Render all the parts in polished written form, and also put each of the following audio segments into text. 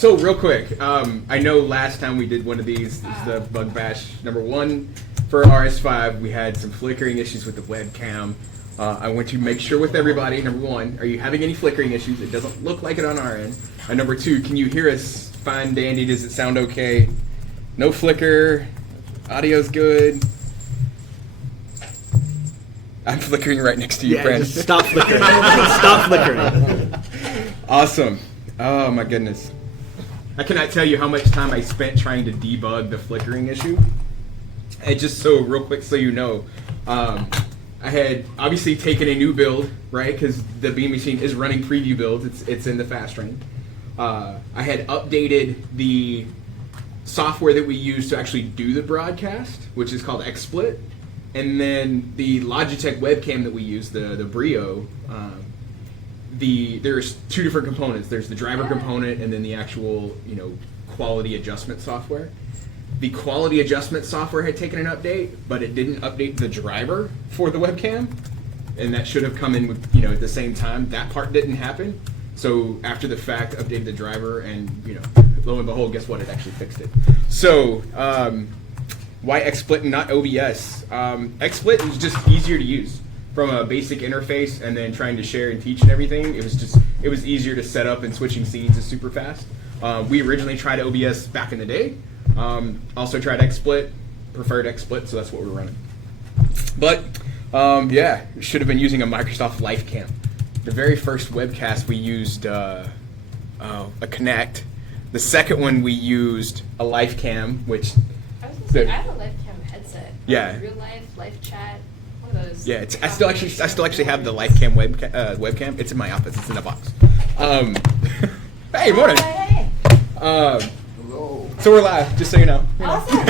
So real quick, I know last time we did one of these, this is the Bug Bash #1 for RS5. We had some flickering issues with the webcam. I want to make sure with everybody, #1, are you having any flickering issues? It doesn't look like it on our end. And #2, can you hear us fine, dandy? Does it sound okay? No flicker, audio's good. I'm flickering right next to you, friend. Just stop flickering. Stop flickering. Awesome. Oh my goodness. I cannot tell you how much time I spent trying to debug the flickering issue. And just so real quick so you know, I had obviously taken a new build, right? Because the Beam Machine is running preview builds. It's in the fast train. I had updated the software that we use to actually do the broadcast, which is called XSplit. And then the Logitech webcam that we use, the Brio, there's two different components. There's the driver component and then the actual, quality adjustment software. The quality adjustment software had taken an update, but it didn't update the driver for the webcam, and that should have come in with, at the same time. That part didn't happen. So after the fact, updated the driver, and lo and behold, guess what? It actually fixed it. So why XSplit and not OBS? XSplit is just easier to use from a basic interface, and then trying to share and teach and everything. It was easier to set up, and switching scenes is super fast. We originally tried OBS back in the day. Also tried XSplit, preferred XSplit, so that's what we're running. But should have been using a Microsoft LifeCam. The very first webcast we used a Kinect. The second one we used a LifeCam, which I was gonna say, I have a LifeCam headset. Yeah. Real life chat, one of those. Yeah, I still actually have the LifeCam webcam. It's in my office. It's in a box. Hey, morning. Hey. So we're live, just so you know. Awesome.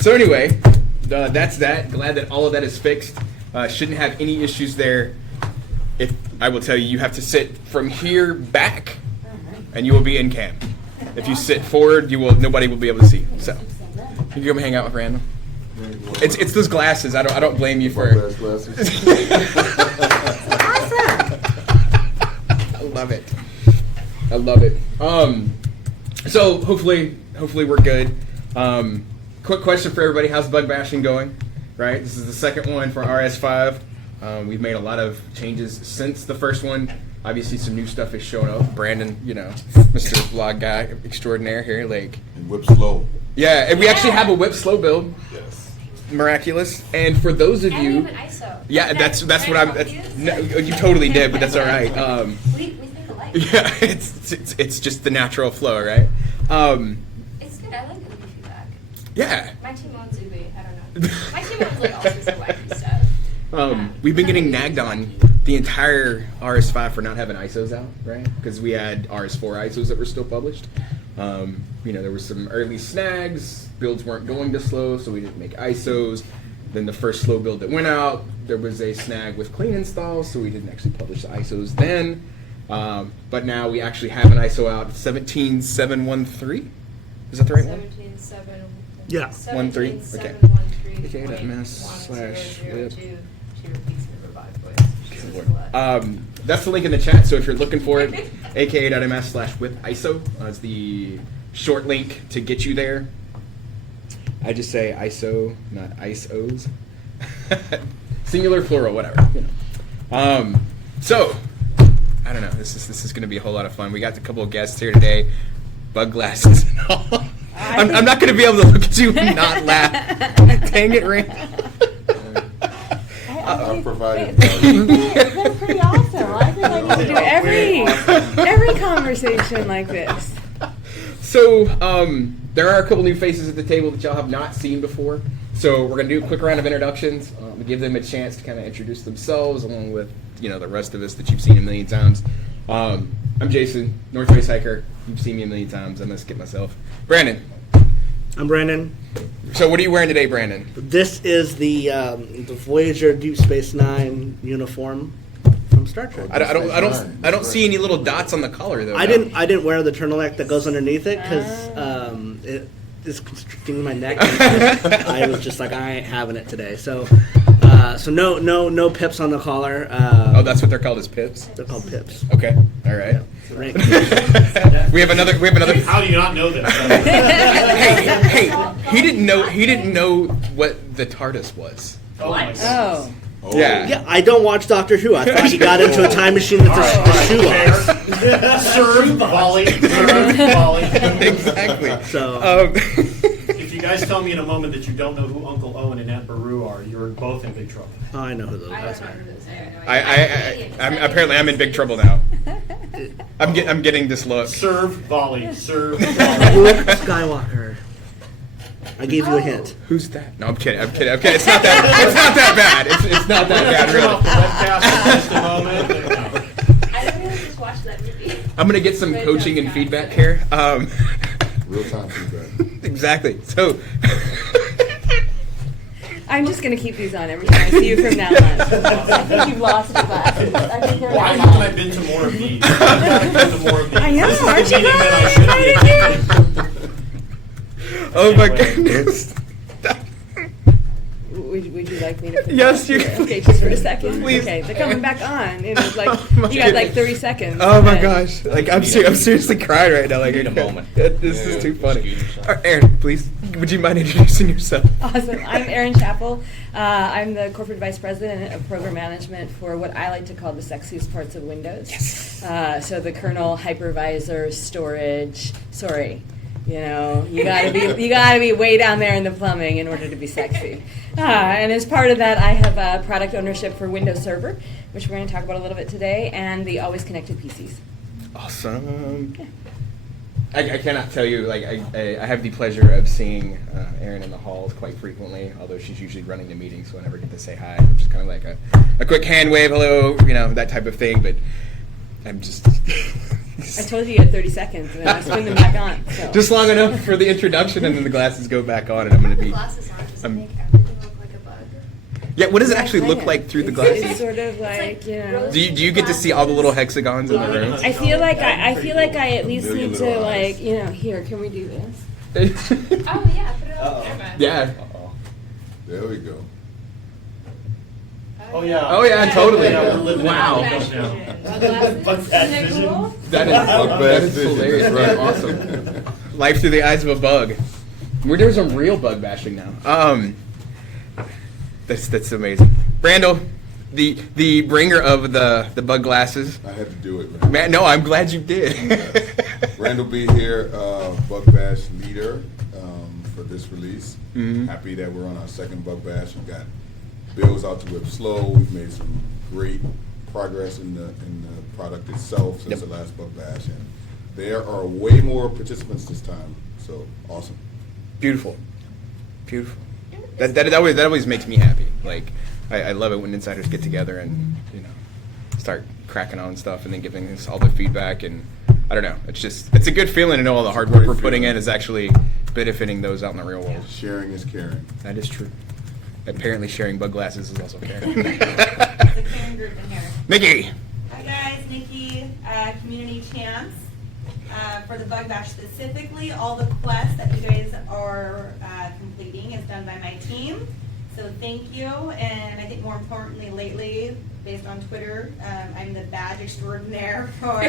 So anyway, that's that. Glad that all of that is fixed. Shouldn't have any issues there. If I will tell you, you have to sit from here back, and you will be in cam. If you sit forward, nobody will be able to see. So you can come hang out with Randall. It's those glasses. I don't blame you for. I love it. So hopefully we're good. Quick question for everybody: how's bug bashing going? Right, this is the second one for RS5. We've made a lot of changes since the first one. Obviously, some new stuff is showing up. Brandon, Mr. Vlog guy extraordinaire here, And whip slow. Yeah, and we actually have a whip slow build. Yes. Miraculous. And for those of you, we have an ISO. yeah, that's what I'm. No, you totally did, but that's all right. We think alike. Yeah, it's just the natural flow, right? It's good. I like the goofy feedback. Yeah. My team owns Zuby. I don't know. My team owns all sorts of wacky stuff. We've been getting nagged on the entire RS5 for not having ISOs out, right? Because we had RS4 ISOs that were still published. There were some early snags. Builds weren't going to slow, so we didn't make ISOs. Then the first slow build that went out, there was a snag with clean installs, so we didn't actually publish the ISOs then. But now we actually have an ISO out, 17713. Is that the right one? 17.7. Yeah. 13. Okay. 17.713.1002. That's the link in the chat, so if you're looking for it, aka.ms/whip-ISO is the short link to get you there. I just say ISO, not ISOs. Singular, plural, whatever. So, I don't know, this is going to be a whole lot of fun. We got a couple of guests here today, bug glasses and all. I'm not going to be able to look at you and not laugh. Dang it, Ray. I'll provide it. They're pretty awesome. I think I need to do every conversation like this. So, there are a couple new faces at the table that y'all have not seen before. So we're going to do a quick round of introductions. Give them a chance to kind of introduce themselves along with, the rest of us that you've seen a million times. I'm Jason, North Face hiker. You've seen me a million times. I'm going to skip myself. Brandon. I'm Brandon. So what are you wearing today, Brandon? This is the Voyager Deep Space Nine uniform from Star Trek. I don't see any little dots on the collar though. I didn't wear the turtleneck that goes underneath it because it is constricting my neck. I was just like, I ain't having it today. So no pips on the collar. Oh, that's what they're called, is pips? They're called pips. Okay, all right. Yeah. drink. we have another. How do you not know this? hey, he didn't know what the TARDIS was. Oh my God. Oh. Oh. Yeah, I don't watch Doctor Who. I thought he got into a time machine with the shoe locks. Serve, volley, serve, volley. Exactly. So, If you guys tell me in a moment that you don't know who Uncle Owen and Aunt Beru are, you're both in big trouble. I know who those I guys don't know are. who those are. I'm apparently I'm in big trouble now. I'm getting this look. Serve, volley, serve, Luke volley. Skywalker. I gave you a hint. Who's that? No, I'm kidding. It's not that bad. It's not that bad, Turn off the really. webcast in just a moment. I literally just watched that movie. I'm gonna get some coaching and feedback here. Real-time feedback. Exactly. So. I'm just going to keep these on every time I see you from now on. I think you've lost your glasses. I think you're Why right. haven't I been to more of these? I've been to more of these. I know, This is the aren't you meeting that I should glad? be Oh my Anyway. goodness. Would you like me to? put Yes, that you- here? Okay, just for a second. Please. Okay, they're coming back on. You know, like Oh my you got like goodness. 30 seconds. Oh my but- gosh! Like I'm seriously crying right now. Like Need a moment. This is too funny. Aaron, please, would you mind introducing yourself? Awesome. I'm Erin Chappell. I'm the corporate vice president of program management for what I like to call the sexiest parts of Windows. Yes. So the kernel, hypervisor, storage. Sorry, you know, you gotta be way down there in the plumbing in order to be sexy. And as part of that, I have product ownership for Windows Server, which we're going to talk about a little bit today, and the always connected PCs. Awesome. I cannot tell you. Like I have the pleasure of seeing Erin in the halls quite frequently. Although she's usually running the meetings, so I never get to say hi. Just kind of like a quick hand wave, hello, you know, that type of thing. But I'm just. I told you you had 30 seconds, and I spin them back on. So. Just long enough for the introduction, and then the glasses go back on, and I'm going to The be. glasses on, does it I'm- make everything look like a bug? Yeah, what does it actually look like through the It's glasses? sort of like, you know. Do you get to see all the little hexagons in the room? I feel like I at least Million need to little like, eyes. you know, here, can we do this? Oh yeah, put it on the camera. Yeah. There we go. Oh yeah. Oh, yeah, totally. Yeah, we're living Wow. in it now. Glasses. Bug Isn't it vision. cool? That is vision, hilarious. that's That's right. awesome. Life through the eyes of a bug. We're doing some real bug bashing now. That's amazing. Randall, the bringer of the bug glasses. I had to do it, man. Man, no, I'm glad you did. Randall B here, Bug Bash leader for this release. Mhm. Happy that we're on our second Bug Bash. We've got builds out to Web Slow. We've made some great progress in the product itself since Yep. the last Bug Bash, and there are way more participants this time. So awesome. Beautiful. That always makes me happy. Like I love it when insiders get together and start cracking on stuff and then giving us all the feedback, and I don't know. It's a good feeling to know all the hard work we're putting in is actually benefiting those out in the real world. Sharing is caring. That is true. Apparently, sharing bug glasses is also caring. The Karen group in here. Nikki. Hi guys, Nikki, community champs. For the Bug Bash specifically, all the quests that you guys are completing is done by my team. So thank you, and I think more importantly lately, based on Twitter, I'm the badge extraordinaire for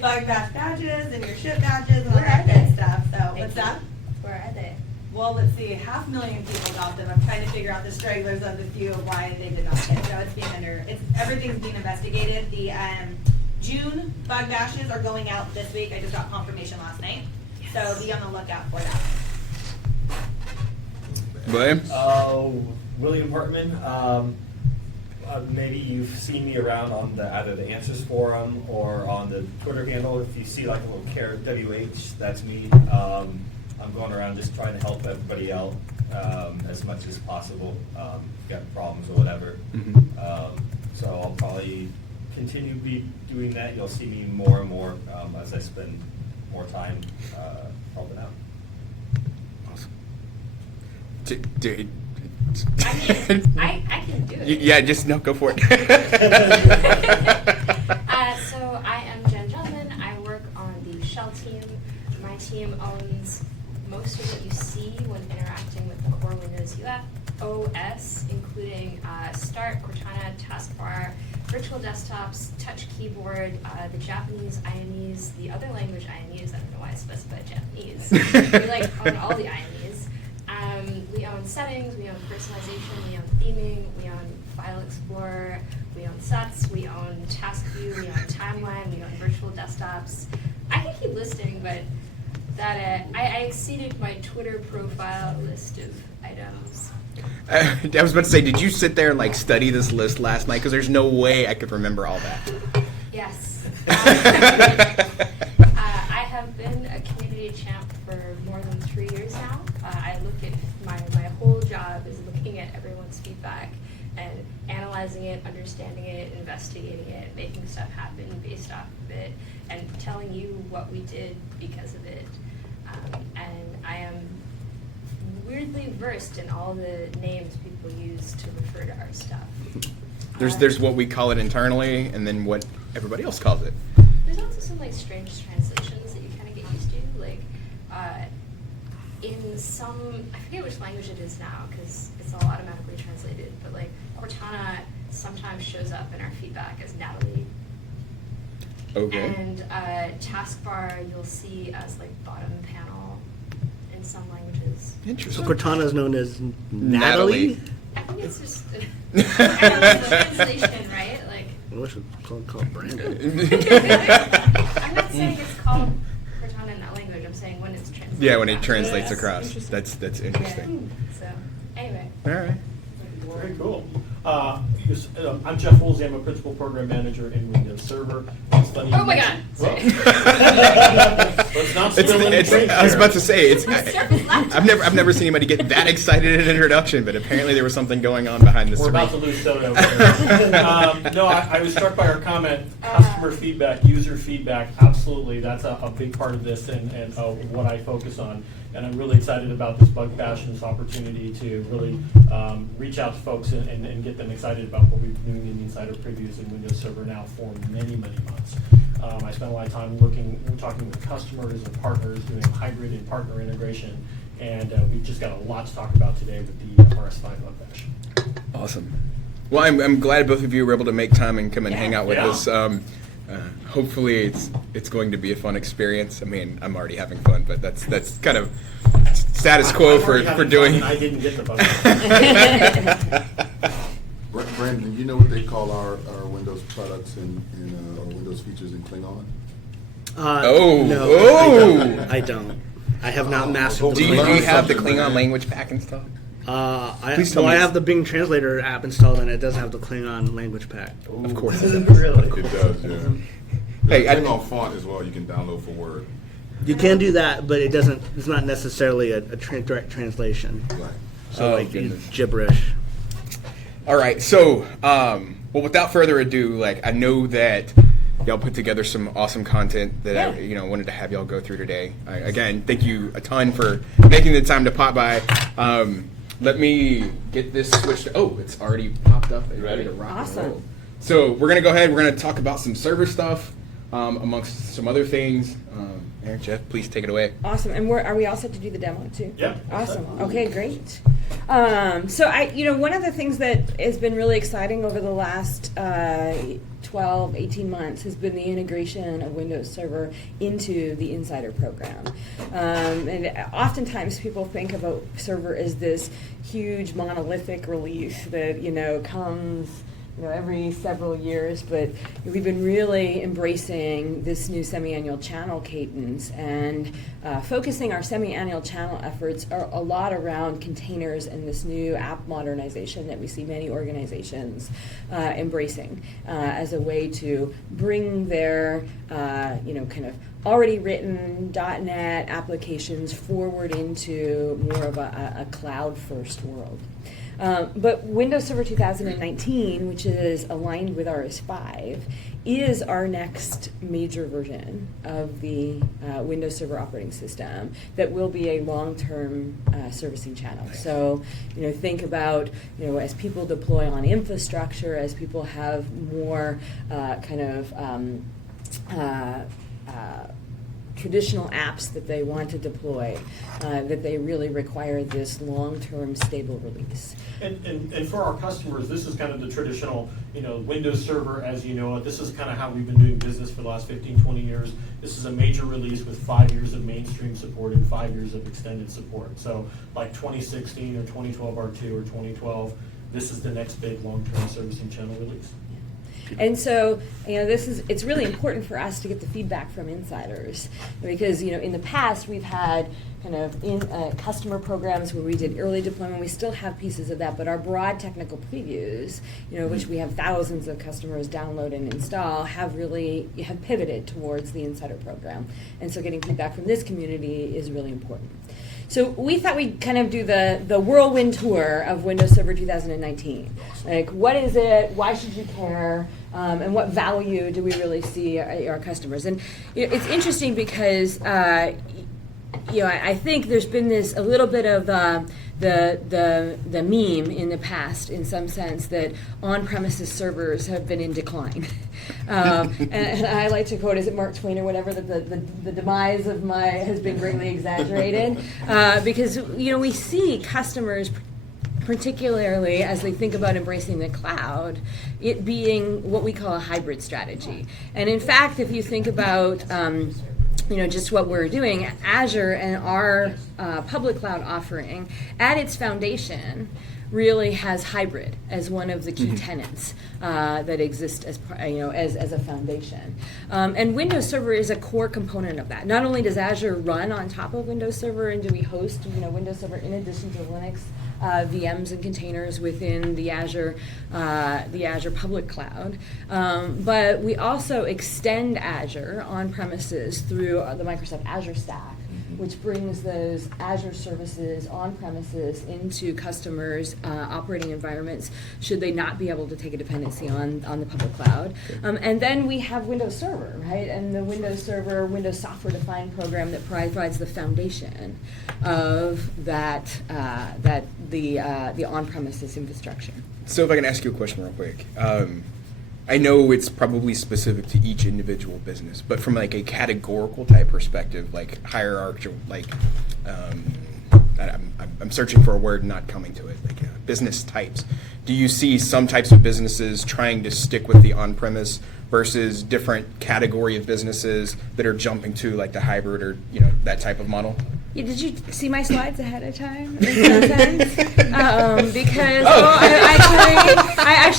Bug Bash badges and your ship badges and all that good stuff. So what's up? Where are they? Well, let's see, 500,000 people got them. I'm trying to figure out the stragglers of the few of why they did not hit. So it's being everything's being investigated. The June bug bashes are going out this week. I just got confirmation last night. So be on the lookout for that. William. William Hartman. Maybe you've seen me around on either the Answers Forum or on the Twitter handle. If you see like a little caret WH, that's me. I'm going around just trying to help everybody out as much as possible. Got problems or whatever. So I'll probably continue to be doing that. You'll see me more and more as I spend more time helping out. Awesome. I can do it. Yeah, just no, go for it. So I am Jen Gentleman. I work on the shell team. My team owns most of what you see when interacting with the core Windows OS, including Start, Cortana, Taskbar, virtual desktops, touch keyboard, the Japanese IMEs, other language IMUs. I don't know why I specified Japanese. We like own all the IMUs. We own settings, we own personalization, we own theming, we own File Explorer, we own sets, we own task view, we own timeline, we own virtual desktops. I could keep listing, but that I exceeded my Twitter profile list of items. I was about to say, did you sit there and like study this list last night? Because there's no way I could remember all that. Yes. I have been a community champ for more than 3 years now. I look at my whole job is looking at everyone's feedback and analyzing it, understanding it, investigating it, making stuff happen based off of it, and telling you what we did because of it. And I am weirdly versed in all the names people use to refer to our stuff. There's what we call it internally, and then what everybody else calls it. There's also some like strange translations that you kind of get used to, like in some, I forget which language it is now because it's all automatically translated, but like Cortana sometimes shows up in our feedback as Natalie. Okay. And taskbar you'll see as like bottom panel in some languages. So Interesting. Cortana is known as Natalie. I think it's just translation, right? Like I wish it was called Brandon. I'm not saying it's called Cortana in that language. I'm saying when it's translated. Yeah, when it back. translates Yes. across. That's interesting. Yeah. So anyway. All right. Very cool. I'm Jeff Woolsey. I'm a principal program manager in Windows Server. Oh my God. Well, let's not It's, spill any drinks I was here. about to say it's. My surface laptop. I've never seen anybody get that excited at an introduction, but apparently there was something going on behind the We're screen. about to lose soda over here. No, I was struck by our comment, customer feedback, user feedback, absolutely, that's a big part of this and what I focus on. And I'm really excited about this Bug Bash and this opportunity to really reach out to folks and get them excited about what we've been doing in the Insider Previews in Windows Server now for many, many months. I spent a lot of time talking with customers and partners, doing hybrid and partner integration, and we've just got a lot to talk about today with the RS5 Bug Bash. Awesome. Well, I'm glad both of you were able to make time and come and hang out with Yeah. us. Hopefully, it's going to be a fun experience. I mean, I'm already having fun, but that's kind of status quo I'm for already having doing. fun and I didn't get the Bug Bash. Brandon, you know what they call our Windows products and our Windows features in Klingon? Oh. No, Oh. I don't. I have not mastered Do the you Klingon. have the something, Klingon man. language pack installed? Please tell I me. have the Bing Translator app installed, and it does have the Klingon language pack. Of course. Really? It does, yeah. Hey, There's I- a Klingon font as well you can download for Word. You can do that, but it doesn't. It's not necessarily a direct translation. Right. So Oh, like goodness. gibberish. All right, so well, without further ado, like I know that y'all put together some awesome content that I wanted to have y'all go through today. Again, thank you a ton for making the time to pop by. Let me get this switched. Oh, it's already popped up and ready to rock Awesome. and roll. So we're gonna go ahead. We're gonna talk about some server stuff, amongst some other things. Eric, Jeff, please take it away. Awesome. And are we all set to do the demo too? Yeah. Awesome. Okay, great. So one of the things that has been really exciting over the last 12, 18 months has been the integration of Windows Server into the Insider program. And oftentimes people think about Server as this huge monolithic release that, comes every several years, but we've been really embracing this new semi-annual channel cadence and focusing our semi-annual channel efforts are a lot around containers and this new app modernization that we see many organizations embracing as a way to bring their, kind of already written .NET applications forward into more of a cloud-first world. But Windows Server 2019, which is aligned with RS5, is our next major version of the Windows Server operating system that will be a long-term servicing channel. So, think about, as people deploy on infrastructure, as people have more traditional apps that they want to deploy, that they really require this long-term stable release. And for our customers, this is kind of the traditional, Windows Server as you know it. This is kind of how we've been doing business for the last 15, 20 years. This is a major release with 5 years of mainstream support and 5 years of extended support. So like 2016 or 2012 R2 or 2012, this is the next big long-term servicing channel release. And so, it's really important for us to get the feedback from insiders, because, in the past we've had kind of customer programs where we did early deployment. We still have pieces of that, but our broad technical previews, which we have thousands of customers download and install, have pivoted towards the insider program. And so getting feedback from this community is really important. So we thought we'd kind of do the whirlwind tour of Windows Server 2019. Like, what is it? Why should you care? And what value do we really see our customers? And it's interesting because I think there's been a little bit of the meme in the past, in some sense, that on-premises servers have been in decline. And I like to quote, is it Mark Twain or whatever, that the demise of has been greatly exaggerated, because we see customers, particularly as they think about embracing the cloud, it being what we call a hybrid strategy. And in fact, if you think about just what we're doing, Azure and our public cloud offering, at its foundation, really has hybrid as one of the key tenets that exist as a foundation. And Windows Server is a core component of that. Not only does Azure run on top of Windows Server, and do we host Windows Server in addition to Linux VMs and containers within the Azure public cloud, but we also extend Azure on premises through the Microsoft Azure Stack, which brings those Azure services on premises into customers' operating environments, should they not be able to take a dependency on the public cloud. And then we have Windows Server, right? And the Windows Server, Windows Software Defined program that provides the foundation of the on-premises infrastructure. So if I can ask you a question real quick. I know it's probably specific to each individual business, but from like a categorical type perspective, like hierarchical, like I'm searching for a word, not coming to it, like business types. Do you see some types of businesses trying to stick with the on-premise versus different category of businesses that are jumping to like the hybrid or that type of model? Yeah, did you see my slides ahead of time? Because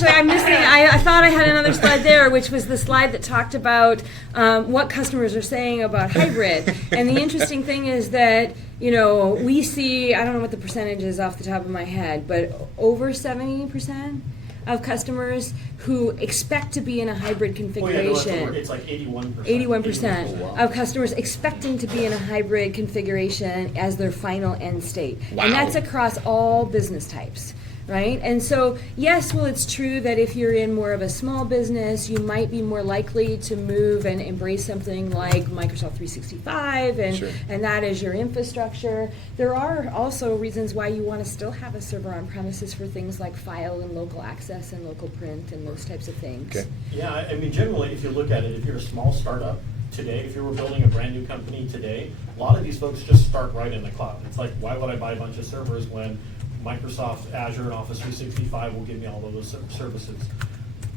I'm missing. I thought I had another slide there, which was the slide that talked about what customers are saying about hybrid. And the interesting thing is that we see, I don't know what the percentage is off the top of my head, but over 70% of customers who expect to be in a hybrid configuration. It's like 81%. 81% of customers expecting to be in a hybrid configuration as their final end state. Wow. And that's across all business types. Right? And so, yes, well, it's true that if you're in more of a small business, you might be more likely to move and embrace something like Microsoft 365, and that is your infrastructure. There are also reasons why you want to still have a server on premises for things like file and local access and local print and those types of things. Okay. Yeah, I mean, generally, if you look at it, if you're a small startup today, if you were building a brand new company today, a lot of these folks just start right in the cloud. It's like, why would I buy a bunch of servers when Microsoft Azure and Office 365 will give me all of those services?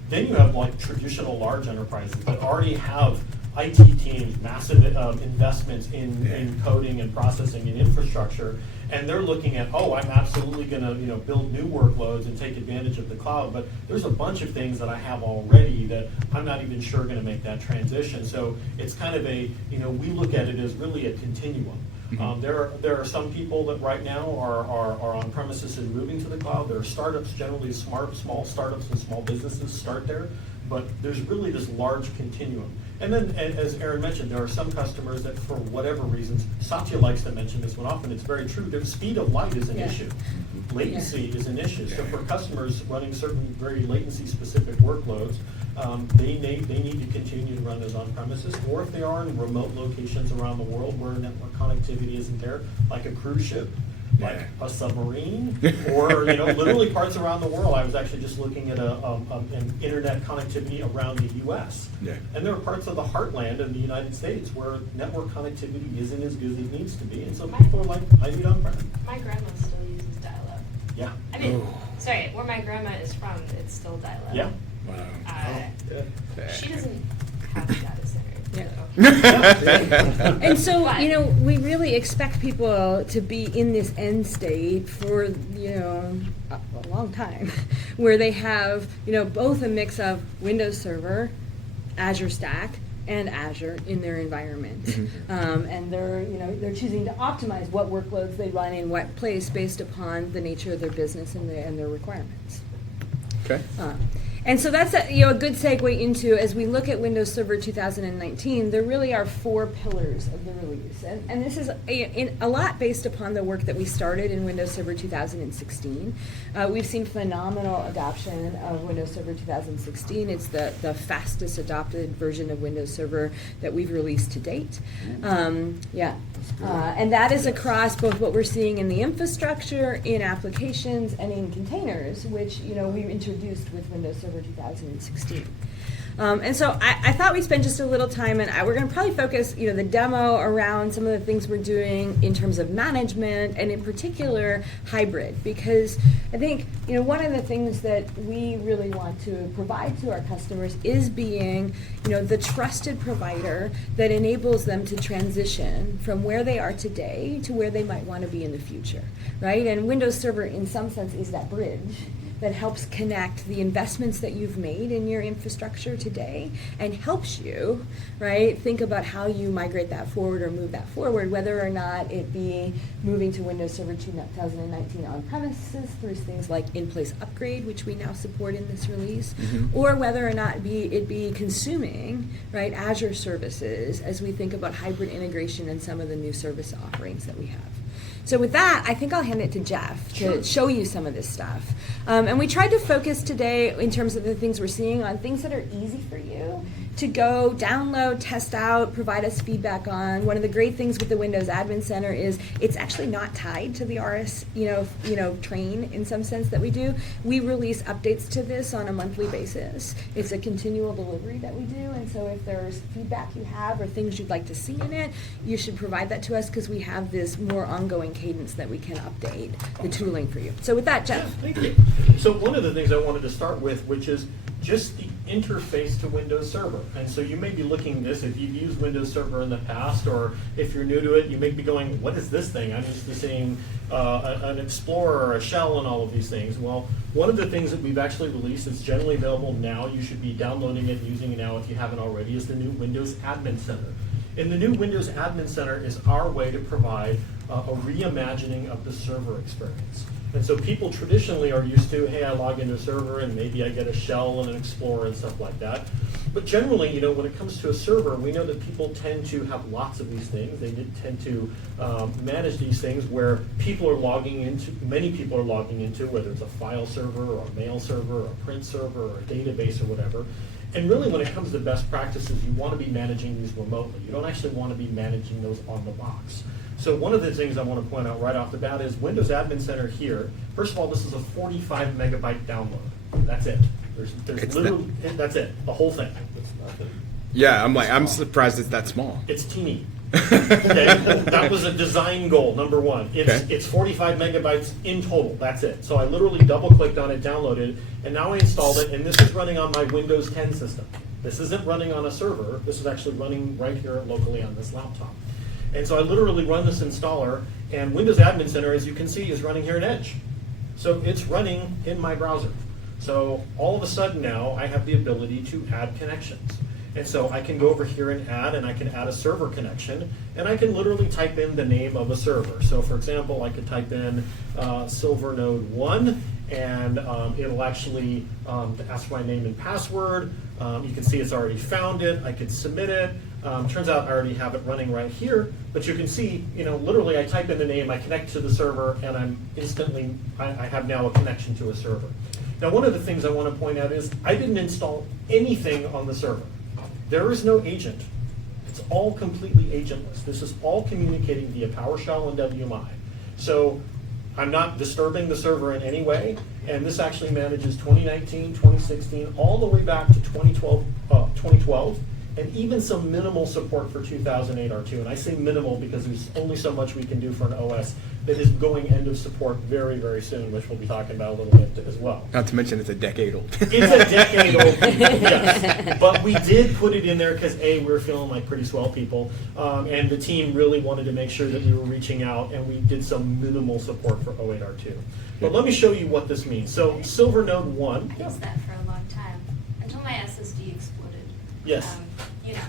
Then you have like traditional large enterprises that already have IT teams, massive investments in coding and processing and infrastructure, and they're looking at, I'm absolutely going to build new workloads and take advantage of the cloud, but there's a bunch of things that I have already that I'm not even sure going to make that transition. So it's kind of we look at it as really a continuum. There are some people that right now are on premises and moving to the cloud. There are startups, generally small startups and small businesses start there, but there's really this large continuum. And then, as Aaron mentioned, there are some customers that, for whatever reasons, Satya likes to mention this one often, it's very true, their speed of light is an issue. Latency is an issue. So for customers running certain very latency-specific workloads, they need to continue to run those on premises, or if they are in remote locations around the world where network connectivity isn't there, like a cruise ship, like a submarine, or literally parts around the world. I was actually just looking at an internet connectivity around the U.S. Yeah. And there are parts of the heartland of the United States where network connectivity isn't as good as it needs to be, and so people are like, I need on-prem. My grandma still uses dial-up. Yeah. I mean, sorry, where my grandma is from, it's still dial-up. Yeah. Wow. She doesn't have a data center. And so, But- we really expect people to be in this end state for, a long time, where they have, both a mix of Windows Server, Azure Stack, and Azure in their environment. And they're choosing to optimize what workloads they run in what place based upon the nature of their business and their requirements. Okay. And so that's a good segue into, as we look at Windows Server 2019, there really are 4 pillars of the release. And this is a lot based upon the work that we started in Windows Server 2016. We've seen phenomenal adoption of Windows Server 2016. It's the fastest adopted version of Windows Server that we've released to date. And that is across both what we're seeing in the infrastructure, in applications, and in containers, which we introduced with Windows Server 2016. And so I thought we'd spend just a little time, and we're going to probably focus, the demo around some of the things we're doing in terms of management, and in particular, hybrid, because I think, one of the things that we really want to provide to our customers is being, the trusted provider that enables them to transition from where they are today to where they might want to be in the future, right? And Windows Server, in some sense, is that bridge that helps connect the investments that you've made in your infrastructure today and helps you, right, think about how you migrate that forward or move that forward, whether or not it be moving to Windows Server 2019 on premises through things like in-place upgrade, which we now support in this release, or whether or not it be consuming, right, Azure services as we think about hybrid integration and some of the new service offerings that we have. So with that, I think I'll hand it to Jeff to show you some of this stuff. And we tried to focus today in terms of the things we're seeing on things that are easy for you to go download, test out, provide us feedback on. One of the great things with the Windows Admin Center is it's actually not tied to the RS, train in some sense that we do. We release updates to this on a monthly basis. It's a continual delivery that we do, and so if there's feedback you have or things you'd like to see in it, you should provide that to us because we have this more ongoing cadence that we can update the tooling for you. So with that, Jeff. Thank you. So one of the things I wanted to start with, which is just the interface to Windows Server. And so you may be looking at this, if you've used Windows Server in the past, or if you're new to it, you may be going, what is this thing? I'm used to seeing an Explorer or a shell and all of these things. Well, one of the things that we've actually released that's generally available now, you should be downloading it and using it now if you haven't already, is the new Windows Admin Center. And the new Windows Admin Center is our way to provide a reimagining of the server experience. And so people traditionally are used to, hey, I log into a server and maybe I get a shell and an Explorer and stuff like that. But generally, when it comes to a server, we know that people tend to have lots of these things. They tend to manage these things where many people are logging into, whether it's a file server or a mail server or a print server or a database or whatever. And really, when it comes to best practices, you want to be managing these remotely. You don't actually want to be managing those on the box. So one of the things I want to point out right off the bat is Windows Admin Center here. First of all, this is a 45 megabyte download. That's it. There's literally, that's it, the whole thing. Yeah, I'm surprised it's that small. It's teeny. Okay? That was a design goal, number one. It's 45 megabytes in total, that's it. So I literally double-clicked on it, downloaded it, and now I installed it, and this is running on my Windows 10 system. This isn't running on a server. This is actually running right here locally on this laptop. And so I literally run this installer, and Windows Admin Center, as you can see, is running here in Edge. So it's running in my browser. So all of a sudden now, I have the ability to add connections. And so I can go over here and I can add a server connection, and I can literally type in the name of a server. So for example, I could type in Silvernode 1, and it'll actually ask my name and password. You can see it's already found it. I could submit it. Turns out I already have it running right here, but you can see, literally I type in the name, I connect to the server, and I have now a connection to a server. Now, one of the things I want to point out is I didn't install anything on the server. There is no agent. It's all completely agentless. This is all communicating via PowerShell and WMI. So I'm not disturbing the server in any way, and this actually manages 2019, 2016, all the way back to 2012, and even some minimal support for 2008 R2. And I say minimal because there's only so much we can do for an OS that is going end of support very, very soon, which we'll be talking about a little bit as well. Not to mention it's a decade old. It's a decade old, yes. But we did put it in there because A, we were feeling like pretty swell people, and the team really wanted to make sure that we were reaching out, and we did some minimal support for 08 R2. But let me show you what this means. So Silver Node 1. I used that for a long time, until my SSD exploded. Yes. You know.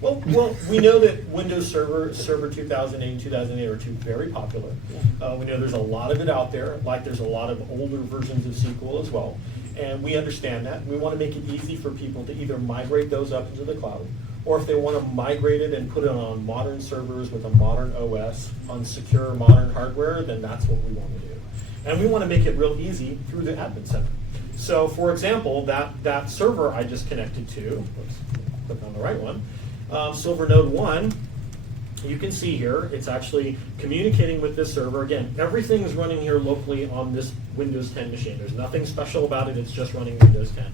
Well, we know that Windows Server 2008 and 2008 are two very popular. We know there's a lot of it out there, like there's a lot of older versions of SQL as well. And we understand that. We want to make it easy for people to either migrate those up into the cloud, or if they want to migrate it and put it on modern servers with a modern OS on secure modern hardware, then that's what we want to do. And we want to make it real easy through the Admin Center. So for example, that server I just connected to, let's click on the right one, Silver Node 1, you can see here, it's actually communicating with this server. Again, everything is running here locally on this Windows 10 machine. There's nothing special about it, it's just running Windows 10.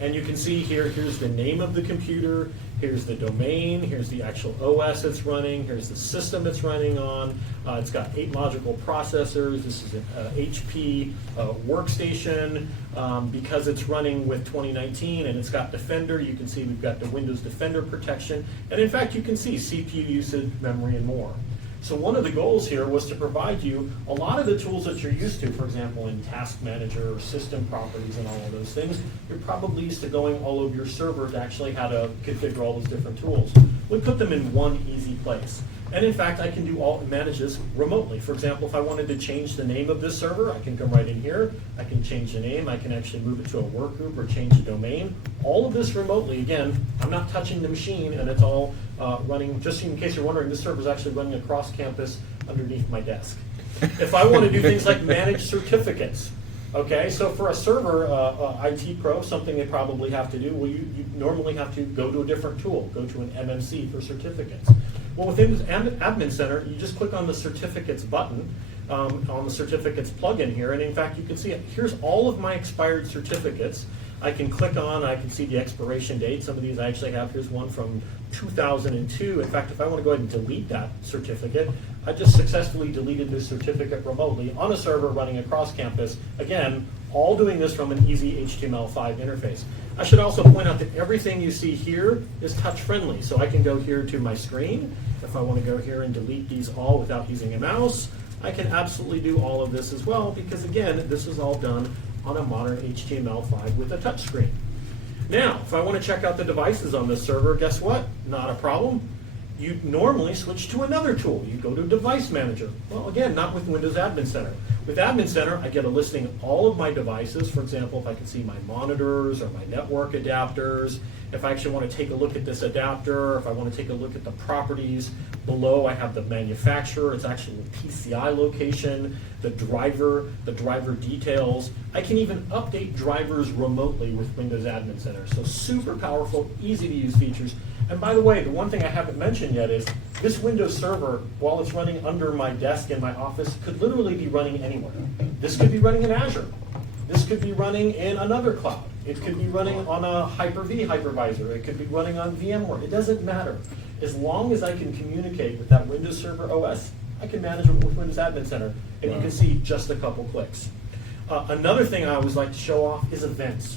And you can see here, here's the name of the computer, here's the domain, here's the actual OS it's running, here's the system it's running on. It's got 8 logical processors. This is an HP workstation. Because it's running with 2019 and it's got Defender, you can see we've got the Windows Defender protection. And in fact, you can see CPU usage, memory, and more. So one of the goals here was to provide you a lot of the tools that you're used to, for example, in Task Manager or System Properties and all of those things. You're probably used to going all over your server to actually how to configure all those different tools. We put them in one easy place. And in fact, I can manage this remotely. For example, if I wanted to change the name of this server, I can come right in here. I can change the name. I can actually move it to a work group or change the domain. All of this remotely. Again, I'm not touching the machine, and it's all running. Just in case you're wondering, this server is actually running across campus underneath my desk. If I want to do things like manage certificates, okay, so for a server, IT pro, something they probably have to do, well, you normally have to go to a different tool, go to an MMC for certificates. Well, within the Admin Center, you just click on the Certificates button on the Certificates plugin here, and in fact, you can see it. Here's all of my expired certificates. I can click on, I can see the expiration date. Some of these I actually have. Here's one from 2002. In fact, if I want to go ahead and delete that certificate, I just successfully deleted this certificate remotely on a server running across campus. Again, all doing this from an easy HTML5 interface. I should also point out that everything you see here is touch friendly. So I can go here to my screen. If I want to go here and delete these all without using a mouse, I can absolutely do all of this as well, because again, this is all done on a modern HTML5 with a touch screen. Now, if I want to check out the devices on this server, guess what? Not a problem. You normally switch to another tool. You go to Device Manager. Well, again, not with Windows Admin Center. With Admin Center, I get a listing of all of my devices. For example, if I can see my monitors or my network adapters, if I actually want to take a look at this adapter, if I want to take a look at the properties, below I have the manufacturer, it's actually the PCI location, the driver details. I can even update drivers remotely with Windows Admin Center. So super powerful, easy to use features. And by the way, the one thing I haven't mentioned yet is this Windows Server, while it's running under my desk in my office, could literally be running anywhere. This could be running in Azure. This could be running in another cloud. It could be running on a Hyper-V hypervisor. It could be running on VMware. It doesn't matter. As long as I can communicate with that Windows Server OS, I can manage it with Windows Admin Center. And you can see just a couple clicks. Another thing I always like to show off is events.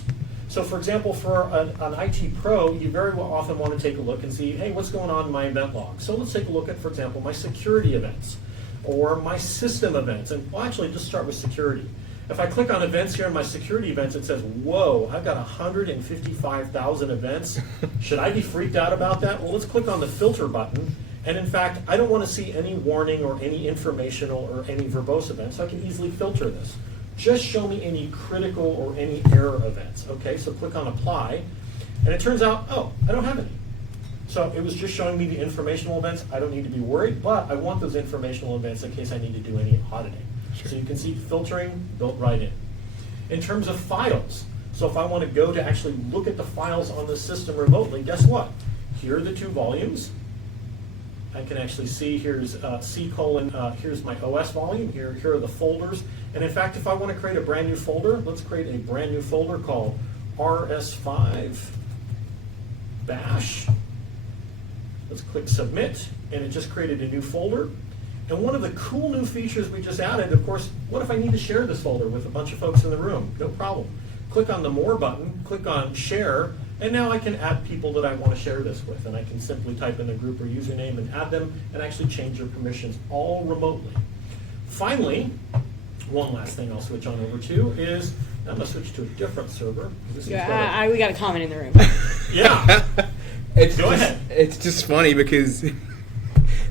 So for example, for an IT pro, you very often want to take a look and see, hey, what's going on in my event log? So let's take a look at, for example, my security events or my system events. And well, actually, just start with security. If I click on events here in my security events, it says, whoa, I've got 155,000 events. Should I be freaked out about that? Well, let's click on the filter button. And in fact, I don't want to see any warning or any informational or any verbose events, so I can easily filter this. Just show me any critical or any error events. Okay, so click on apply, and it turns out, oh, I don't have any. So it was just showing me the informational events. I don't need to be worried, but I want those informational events in case I need to do any auditing. Sure. So you can see filtering built right in. In terms of files, so if I want to go to actually look at the files on the system remotely, guess what? Here are the 2 volumes. I can actually see here's C:, here's my OS volume, here are the folders. And in fact, if I want to create a brand new folder, let's create a brand new folder called RS5 Bash. Let's click submit, and it just created a new folder. And one of the cool new features we just added, of course, what if I need to share this folder with a bunch of folks in the room? No problem. Click on the More button, click on Share, and now I can add people that I want to share this with. And I can simply type in a group or username and add them, and actually change their permissions all remotely. Finally, one last thing I'll switch on over to is, I'm going to switch to a different server. This is We got a comment in the room. Yeah. Go ahead. It's just funny because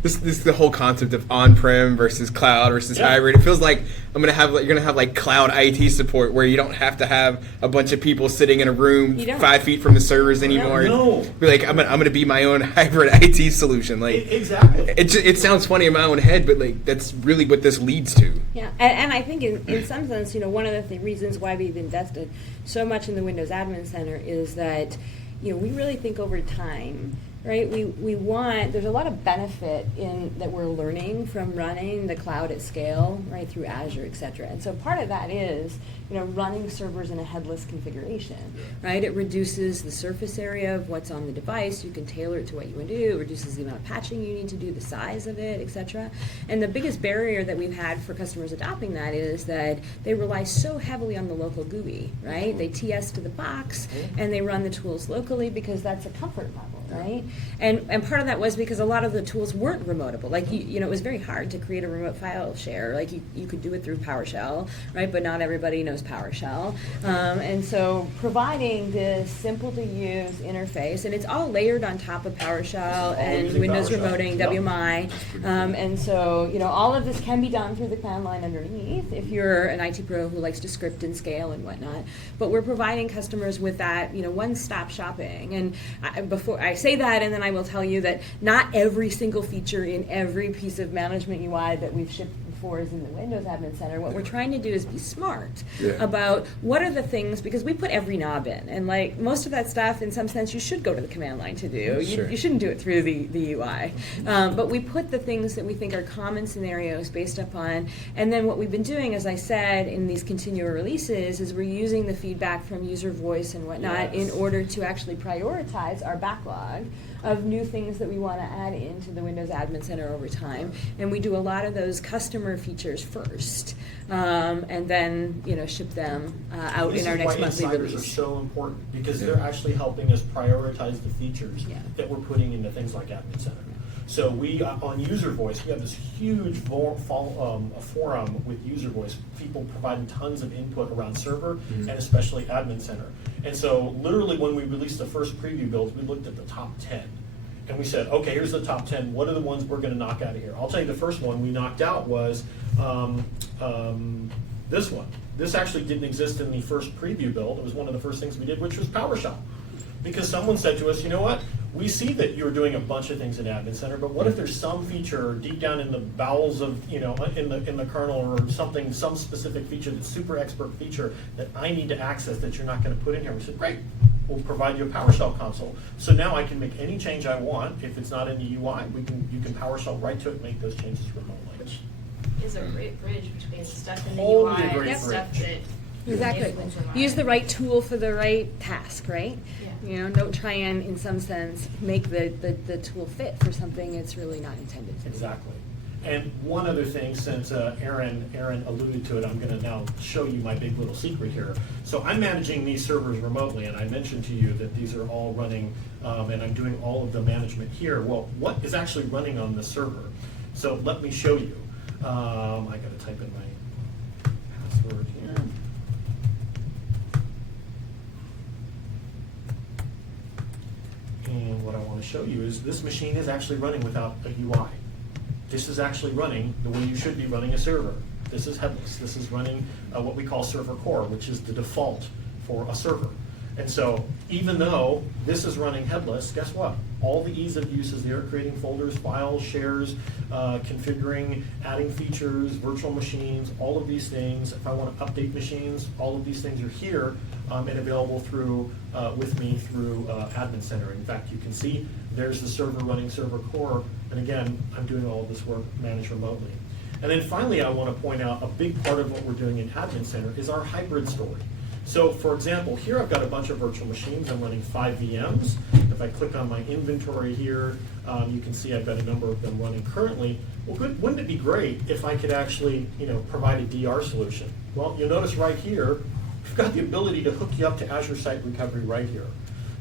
this is the whole concept of on-prem versus cloud versus hybrid. It feels like you're gonna have like cloud IT support where you don't have to have a bunch of people sitting in a room 5 feet from the servers anymore. No. Be like, I'm gonna be my own hybrid IT solution. Like exactly. It sounds funny in my own head, but like that's really what this leads to. Yeah, and I think in some sense, one of the reasons why we've invested so much in the Windows Admin Center is that, we really think over time, right? There's a lot of benefit in that we're learning from running the cloud at scale, right, through Azure, et cetera. And so part of that is, running servers in a headless configuration, right? It reduces the surface area of what's on the device. You can tailor it to what you want to do. It reduces the amount of patching you need to do, the size of it, et cetera. And the biggest barrier that we've had for customers adopting that is that they rely so heavily on the local GUI, right? They TS to the box, and they run the tools locally because that's a comfort level, right? And part of that was because a lot of the tools weren't remotable. Like, it was very hard to create a remote file share. Like, you could do it through PowerShell, right? But not everybody knows PowerShell. And so providing this simple-to-use interface, and it's all layered on top of PowerShell and Windows Remoting, WMI. And so, all of this can be done through the command line underneath if you're an IT pro who likes to script and scale and whatnot. But we're providing customers with that, one-stop shopping. And before I say that, and then I will tell you that not every single feature in every piece of management UI that we've shipped before is in the Windows Admin Center. What we're trying to do is be smart about what are the things, because we put every knob in, and like most of that stuff, in some sense, you should go to the command line to do. Sure. You shouldn't do it through the UI. But we put the things that we think are common scenarios based upon, and then what we've been doing, as I said, in these continual releases, is we're using the feedback from user voice and whatnot in order to actually prioritize our backlog of new things that we want to add into the Windows Admin Center over time. And we do a lot of those customer features first, and then ship them out in our next monthly release. Insiders are so important because they're actually helping us prioritize the features that we're putting into things like Admin Center. So we, on user voice, we have this huge forum with user voice, people providing tons of input around server and especially Admin Center. And so literally when we released the first preview builds, we looked at the top 10. And we said, okay, here's the top 10. What are the ones we're going to knock out of here? I'll tell you the first one we knocked out was this one. This actually didn't exist in the first preview build. It was one of the first things we did, which was PowerShell. Because someone said to us, you know what? We see that you're doing a bunch of things in Admin Center, but what if there's some feature deep down in the bowels of, in the kernel or something, some specific feature that's super expert feature that I need to access that you're not going to put in here? We said, great, we'll provide you a PowerShell console. So now I can make any change I want. If it's not in the UI, you can PowerShell right to it and make those changes remotely. Which is a great bridge between stuff in the Totally UI great and stuff bridge. that Exactly. Use the right tool for the right task, right? Yeah. Don't try and, in some sense, make the tool fit for something it's really not intended to. Exactly. And one other thing, since Aaron alluded to it, I'm going to now show you my big little secret here. So I'm managing these servers remotely, and I mentioned to you that these are all running, and I'm doing all of the management here. Well, what is actually running on the server? So let me show you. I got to type in my password here. And what I want to show you is this machine is actually running without a UI. This is actually running the way you should be running a server. This is headless. This is running what we call server core, which is the default for a server. And so even though this is running headless, guess what? All the ease of use is there, creating folders, files, shares, configuring, adding features, virtual machines, all of these things. If I want to update machines, all of these things are here and available through with me through Admin Center. In fact, you can see there's the server running server core And again, I'm doing all of this work managed remotely. And then finally, I want to point out a big part of what we're doing in Admin Center is our hybrid story. So for example, here I've got a bunch of virtual machines. I'm running 5 VMs. If I click on my inventory here, you can see I've got a number of them running currently. Well, wouldn't it be great if I could actually, provide a DR solution? Well, you'll notice right here, we've got the ability to hook you up to Azure Site Recovery right here.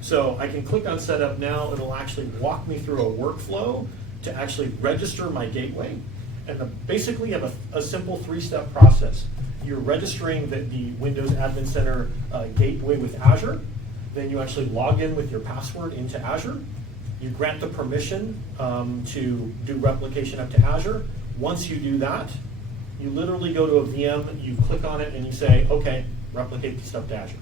So I can click on Setup Now. It'll actually walk me through a workflow to actually register my gateway. And basically you have a simple 3-step process. You're registering the Windows Admin Center gateway with Azure. Then you actually log in with your password into Azure. You grant the permission to do replication up to Azure. Once you do that, you literally go to a VM, you click on it, and you say, okay, replicate the stuff to Azure.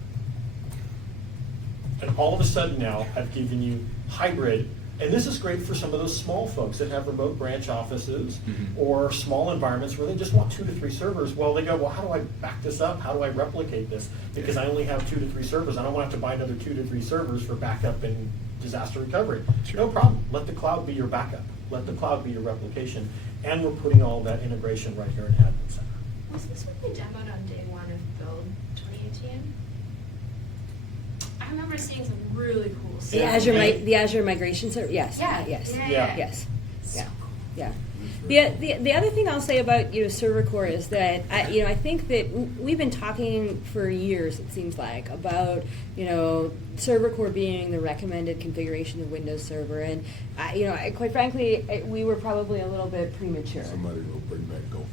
And all of a sudden now, I've given you hybrid. And this is great for some of those small folks that have remote branch offices or small environments where they just want 2 to 3 servers. Well, they go, well, how do I back this up? How do I replicate this? Because I only have 2 to 3 servers. I don't want to have to buy another 2 to 3 servers for backup and disaster recovery. Sure. No problem. Let the cloud be your backup. Let the cloud be your replication. And we're putting all that integration right here in Admin Center. Was this what they demoed on day 1 of Build 2018? I remember seeing some really cool stuff. The Azure Migration Center, yes. Yeah. Yes. Yeah. Yes. So Yeah. The other thing I'll say about server core is that I think that we've been talking for years, it seems like, about server core being the recommended configuration of Windows Server, and quite frankly we were probably a little bit premature. Somebody will bring back Gopher.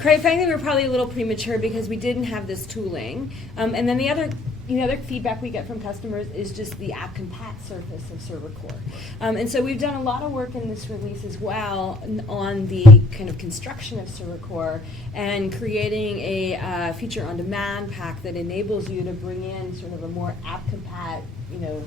Quite frankly, we were probably a little premature because we didn't have this tooling, and then the other feedback we get from customers is just the app compat surface of server core. And so we've done a lot of work in this release as well on the kind of construction of server core and creating a feature on demand pack that enables you to bring in sort of a more app compat